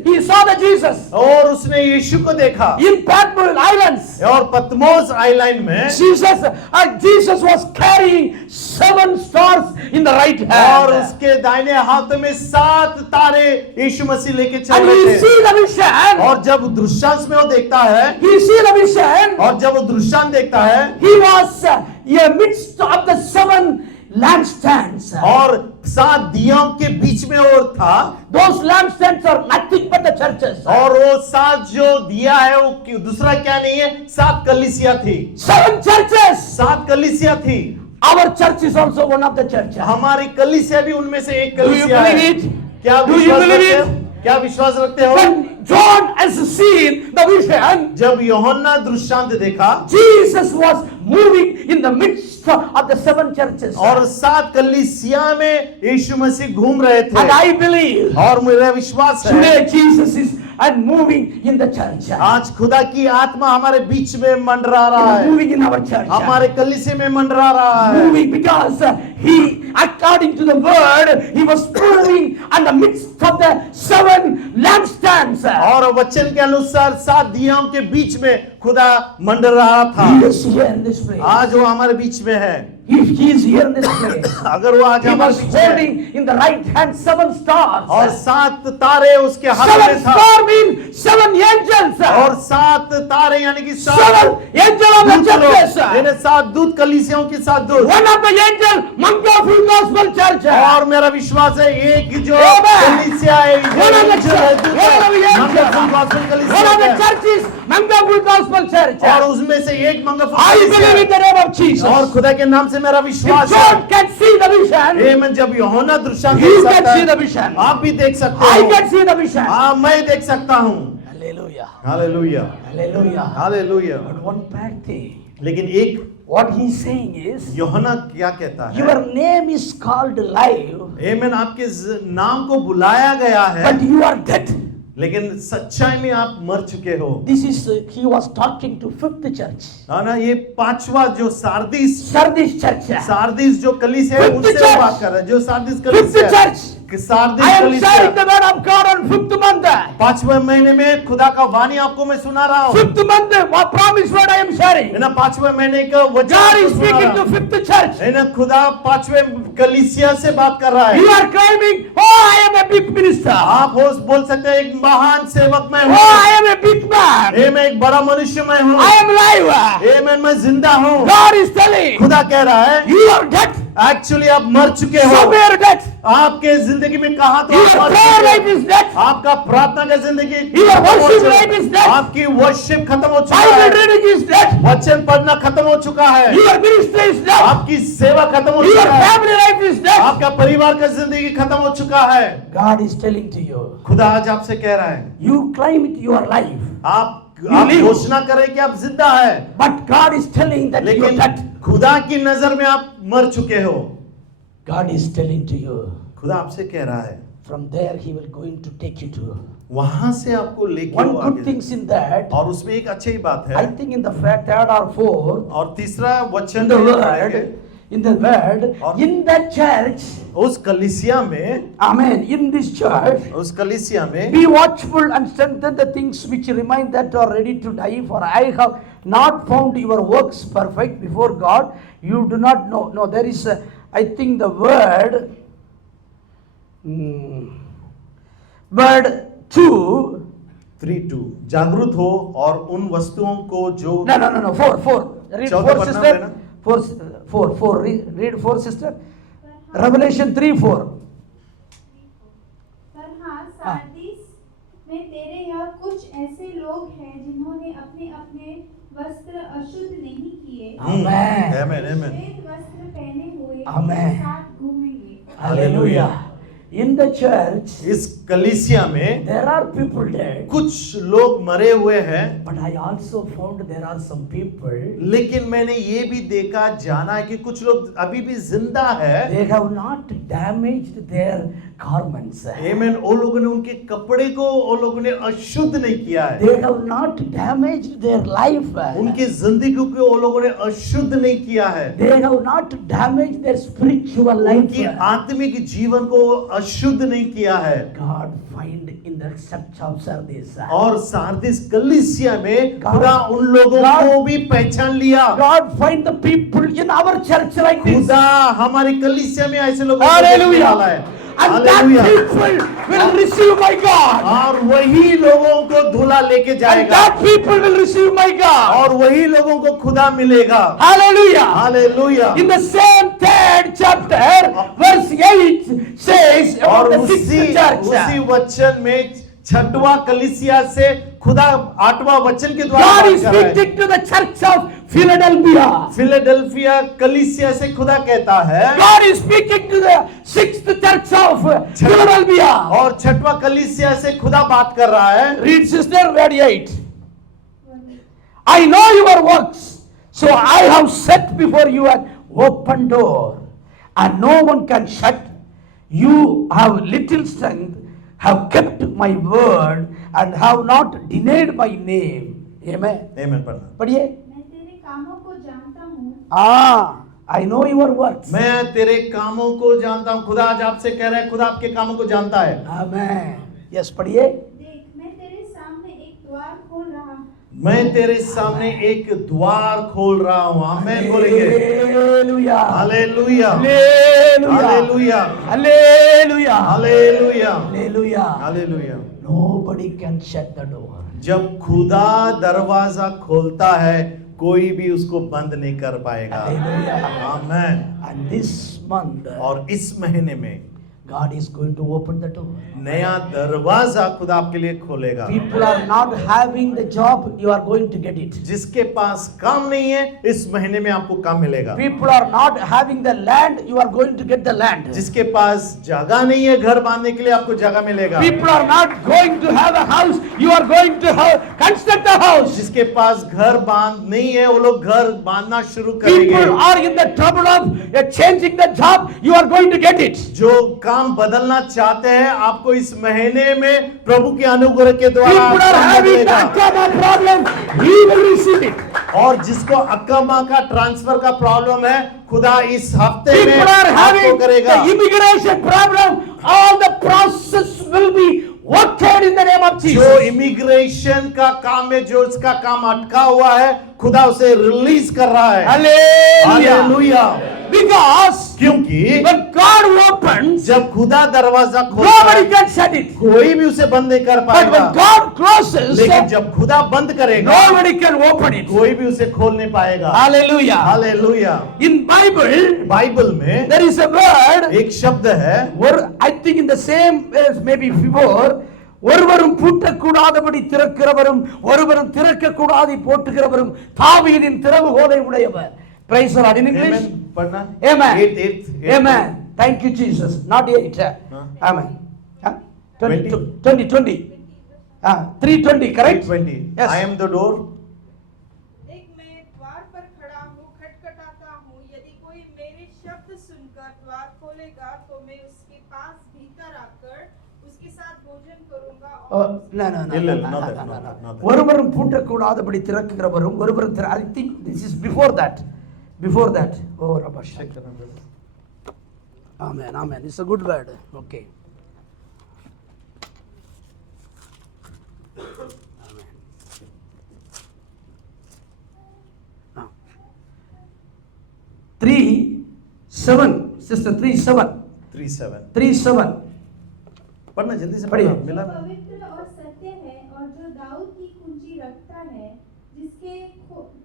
He saw the Jesus और उसने यीशु को देखा। in Patmos Islands. और पतमोस आइलैंड में Jesus was carrying 7 stars in the right और hand. उसके दाहिने हाथ में 7 तारे यीशु मसीह लेके चल And रहे he थे। see the vision. और जब दृश्यांश में वो देखता है, He see the vision. और जब वो दृश्यांश देखता है, He was in midst of the 7 lampstands. और 7 दियों के बीच में और था, Those lampstands are nothing but the churches. और वो 7 जो दिया है वो दूसरा क्या नहीं है, 7 कलीसिया थी। 7 churches. 7 कलीसिया थी। Our church is also one of the churches. हमारी कलीसिया भी उनमें से एक Do you कलीसिया है। believe it? क्या Do you विश्वास believe रखते it? हो? क्या विश्वास रखते हो? When John has seen the vision, जब यूहन्ना दृश्यांत देखा Jesus was moving in the midst of the 7 churches. और 7 कलीसिया में यीशु मसीह घूम रहे थे, And I believe और मेरा विश्वास है today Jesus is and moving in the church. आज खुदा की आत्मा हमारे बीच में मंडरा रहा है, Moving in our church. हमारे कलीसिया में मंडरा रहा है। Moving because he, according to the word, he was moving in the midst of the 7 lampstands. और वचन के अनुसार 7 दियों के बीच में खुदा मंडरा रहा था। He is here in this place. आज वो हमारे बीच में है। If he is here in this place, अगर वो आज he हमारे was बीच में है, holding in the right hand 7 stars. और 7 तारे उसके हाथ 7 में था, stars mean 7 angels. और 7 तारे यानी कि 7 7 angels of the churches. यानी 7 दूत कलीसियाओं के 7 दूत। One of the angels, Mangapur Gospel Church. और मेरा विश्वास है एक जो Amen. कलीसिया है, One of the churches, Mangapur Gospel Church. और उसमें से एक मंगलपुर I believe in कलीसिया the name of Jesus. है। और खुदा के नाम से मेरा If विश्वास John है। can see the vision, आमीन, जब यूहन्ना दृश्यांश you देख can सकता see the है, vision. आप भी देख सकते I हो। can see the vision. हाँ, मैं देख सकता हूँ। Hallelujah. Hallelujah, Hallelujah. Hallelujah. But one bad thing, लेकिन एक what he's saying is, यूहन्ना क्या कहता है? your name is called live, आमीन, आपके नाम को बुलाया गया है, but you are dead. लेकिन सच्चाई में आप मर चुके हो। This is, he was talking to 5th church. है ना, ये 5वां जो सारदीस Sardis church. सारदीस जो कलीसिया है, 5th उनसे church. बात कर रहा है, जो सारदीस 5th कलीसिया है, church. कि सारदीस I am sharing कलीसिया the word of God on 5th month. 5वें महीने में खुदा का वाणी आपको मैं सुना रहा हूँ। 5th month, what promise word I am sharing. है ना, 5वें महीने का वचन God आपको is सुना speaking रहा to हूँ। 5th church. है ना, खुदा 5वें कलीसिया से बात कर रहा है। You are claiming, oh, I am a big minister. आप हो बोल सकते हैं एक महान सेवक मैं Oh, हूँ, I am a big man. मैं एक बड़ा मनुष्य मैं हूँ, I am live. मैं जिंदा हूँ। God is telling, खुदा कह रहा है you are dead. एक्चुअली आप मर चुके हो। Somewhere dead. आपके जिंदगी में कहा तो Your आप मर prayer चुके life हो। is dead. आपका प्रार्थना का जिंदगी Your खत्म हो worship चुका है। life is dead. आपकी वर्शिप खत्म हो चुका Bible है, reading is dead. वचन पढ़ना खत्म हो चुका है, Your ministry is dead. आपकी सेवा खत्म हो Your चुका है, family life is dead. आपका परिवार का जिंदगी खत्म हो चुका है। God is telling to you, खुदा आज आपसे कह रहा है, you claim it your life. आप live. घोषणा करें कि आप जिंदा है, But God is telling that you are लेकिन dead. खुदा की नजर में आप मर चुके हो। God is telling to you, खुदा आपसे कह रहा है, from there he will going to take you to. वहां से आपको लेके One वो good आगे things in that, और उसमें एक अच्छी बात I है। think in the fact 3rd or 4th, और तीसरा in वचन the में पढ़ेंगे, word, in the church, उस कलीसिया में, amen, in this church, उस कलीसिया में be watchful and strengthen the things which remain that are ready to die, for I have not found your works perfect before God. You do not know. No, there is, I think the word, word 2, 3:2 जागरूक हो और उन वस्तुओं को जो no, 4. Read 4, चौदह पढ़ना sister. देना। 4. Read 4, sister. Revelation 3:4. पर हाँ, सार्दिस में तेरे यहाँ कुछ ऐसे लोग हैं जिन्होंने अपने अपने वस्त्र अशुद्ध नहीं किए, Amen. आमेन, आमेन। श्वेत वस्त्र पहने हुए Amen. मेरे साथ घूम Hallelujah. In the church, इस कलीसिया में there are people dead, कुछ लोग मरे हुए हैं, but I also found there are some people, लेकिन मैंने ये भी देखा जाना है कि कुछ लोग अभी भी जिंदा है। they have not damaged their garments. आमीन। वो लोगों ने उनके कपड़े को वो लोगों ने अशुद्ध नहीं किया है, They have not damaged their life. उनकी जिंदगी को वो लोगों ने अशुद्ध नहीं किया है, They have not damaged their spiritual life. उनकी आत्मिक जीवन को अशुद्ध नहीं किया है। God find in the church of Sardis. और सार्दिस कलीसिया में God- खुदा उन लोगों God- को भी पहचान लिया। God find the people in our church like this. खुदा हमारी कलीसिया में ऐसे लोगों को Hallelujah. देखने वाला है। And that Hallelujah. people will receive my God. और वही लोगों को धुला लेके And जाएगा, that people will receive my God. और वही लोगों को खुदा मिलेगा। Hallelujah. Hallelujah. In the same 3rd chapter, verse 8 says about और the उसी 6th church. वचन में 6वां कलीसिया से खुदा 8वां वचन के द्वारा God बात is कर रहा है। speaking to the church of Philadelphia. Philadelphia कलीसिया से खुदा कहता है, God is speaking to the 6th church of Philadelphia. और 6वां कलीसिया से खुदा बात कर रहा है। Read sister, verse 8. I know your works, so I have set before you an open door, and no one can shut. You have little strength, have kept my word, and have not denied my name. Amen. आमीन। पढ़ना। पढ़िए। मैं तेरे कामों को जानता हूँ। I know your works. मैं तेरे कामों को जानता हूँ। खुदा आज आपसे कह रहा है, खुदा आपके कामों को जानता है। Amen. Yes, पढ़िए। देख, मैं तेरे सामने एक द्वार खोल रहा हूँ। मैं तेरे सामने एक द्वार खोल रहा हूँ। आमीन बोलेंगे। Hallelujah. Hallelujah. Hallelujah. Hallelujah. Hallelujah. Hallelujah. Hallelujah. Hallelujah. Nobody can shut the door. जब खुदा दरवाजा खोलता है, कोई भी उसको बंद नहीं कर पाएगा। Hallelujah. आमीन। And this month, और इस महीने में God is going to open the door. नया दरवाजा खुदा आपके लिए खोलेगा। People are not having the job, you are going to get it. जिसके पास काम नहीं है, इस महीने में आपको काम मिलेगा। People are not having the land, you are going to get the land. जिसके पास जगह नहीं है घर बांधने के लिए, आपको जगह मिलेगा। People are not going to have a house, you are going to construct a house. जिसके पास घर बांध नहीं है, वो लोग घर बांधना शुरू People करेंगे। are in the trouble of changing the job, you are going to get it. जो काम बदलना चाहते हैं, आपको इस महीने में प्रभु के अनुग्रह के द्वारा People are काम having the मिलेगा। Akama problem, he will receive it. और जिसको अकमा का ट्रांसफर का प्रॉब्लम है, खुदा इस हफ्ते में People are आपको having करेगा। the immigration problem, all the process will be worked in the name of जो Jesus. इमिग्रेशन का काम है, जो इसका काम अटका हुआ है, खुदा उसे रिलीज कर रहा है। Hallelujah. हालेलुया। Because क्योंकि when God opens, जब खुदा दरवाजा खोलता nobody है, can shut it. कोई भी उसे बंद नहीं कर But when पाएगा। God closes, लेकिन जब खुदा बंद करेगा, nobody can open it. कोई भी उसे खोल नहीं पाएगा। Hallelujah. Hallelujah. In Bible, Bible में there is a word, एक शब्द है, I think in the same as maybe before, ஒருவரும் பூட்டக்கூடாதபடி திறக்கிறவரும் ஒருவரும் திறக்கக்கூடாது போட்டுகிறவரும் தாவீதின் திறவுகோலை உடையவர். Praise the Lord. In English? Amen. पढ़ना। Amen. 8. Amen. Thank you, Jesus. Not 8. Amen. 20. 3:20, correct? 3:20. Yes. I am the door. देख, मैं द्वार पर खड़ा हूँ, खटखटाता हूँ। यदि कोई मेरे शब्द सुनकर द्वार खोलेगा, तो मैं उसके पास भीतर आकर उसके साथ भोजन करूंगा और No. ஒருவரும் பூட்டக்கூடாதபடி திறக்கிறவரும் ஒருவரும் I think this is before that. Oh, Rabash. Amen. It's a good word. Okay. Amen. Now, 3:7, sister, 3:7. 3:7. पढ़ना जल्दी से पढ़िए। पढ़ना। मिला जो पवित्र और सत्य है और जो दाऊद की कुंजी रखता है, जिसके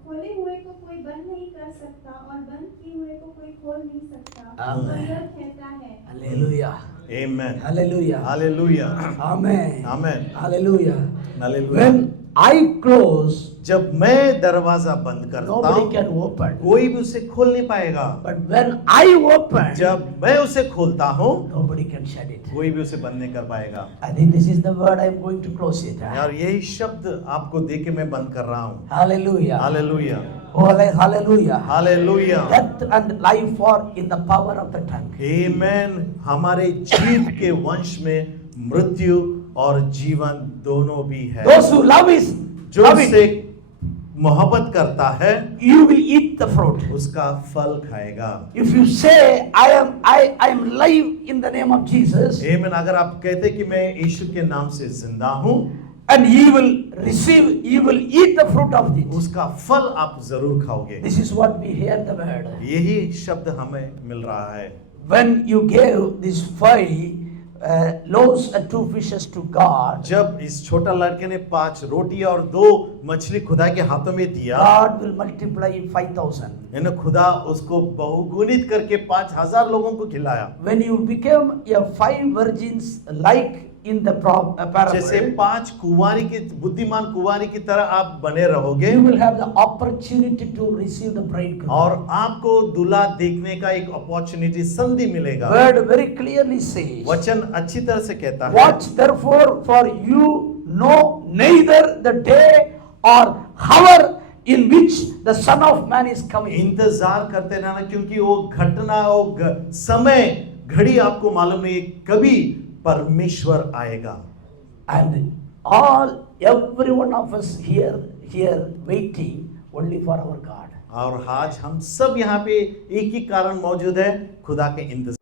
खोले हुए को कोई बंद नहीं कर सकता और बंद किए हुए को कोई खोल नहीं सकता, आमीन। वो यह कहता है। Hallelujah. Amen. Hallelujah. Hallelujah. Amen. Amen. Hallelujah. Hallelujah. When I close, जब मैं दरवाजा बंद करता nobody हूँ can open. कोई भी उसे खोल नहीं पाएगा, But when I open, जब मैं उसे खोलता हूँ nobody can shut it. कोई भी उसे बंद नहीं कर पाएगा। I think this is the word I'm going to close it. और यही शब्द आपको दे के मैं बंद कर रहा हूँ। Hallelujah. Hallelujah, Hallelujah. Hallelujah, Death and life are in the power of the tongue. आमेन। हमारे जीव के वंश में मृत्यु और जीवन दोनों भी है। Those who love is जो love उससे it, मोहब्बत करता है you will eat the fruit. उसका फल खाएगा। If you say I am live in the name of Jesus, आमेन। अगर आप कहते कि मैं यीशु के नाम से जिंदा हूँ, and you will eat the fruit of it. उसका फल आप जरूर खाओगे। This is what we hear the word. यही शब्द हमें मिल रहा है। When you gave these 5 loaves and 2 fishes to God, जब इस छोटा लड़के ने 5 रोटी और 2 मछली खुदा के हाथों में दिया, God will multiply 5,000. यानी खुदा उसको बहुगुणित करके 5,000 लोगों को खिलाया। When you became a 5 virgins like in the जैसे parable, 5 कुंवारी की बुद्धिमान कुंवारी की तरह आप बने रहोगे you will have the opportunity to receive the bridegroom. और आपको दूल्हा देखने का एक अपॉर्चुनिटी संधि मिलेगा। Word very clearly says, वचन अच्छी तरह से कहता है, watch therefore, for you know neither the day or hour in which the Son of Man is coming. इंतजार करते रहना, क्योंकि वो घटना वो समय घड़ी आपको मालूम नहीं कभी परमेश्वर आएगा। And every one of us here waiting only for our God. और आज हम सब यहाँ पे एक ही कारण मौजूद है, खुदा के इंतजार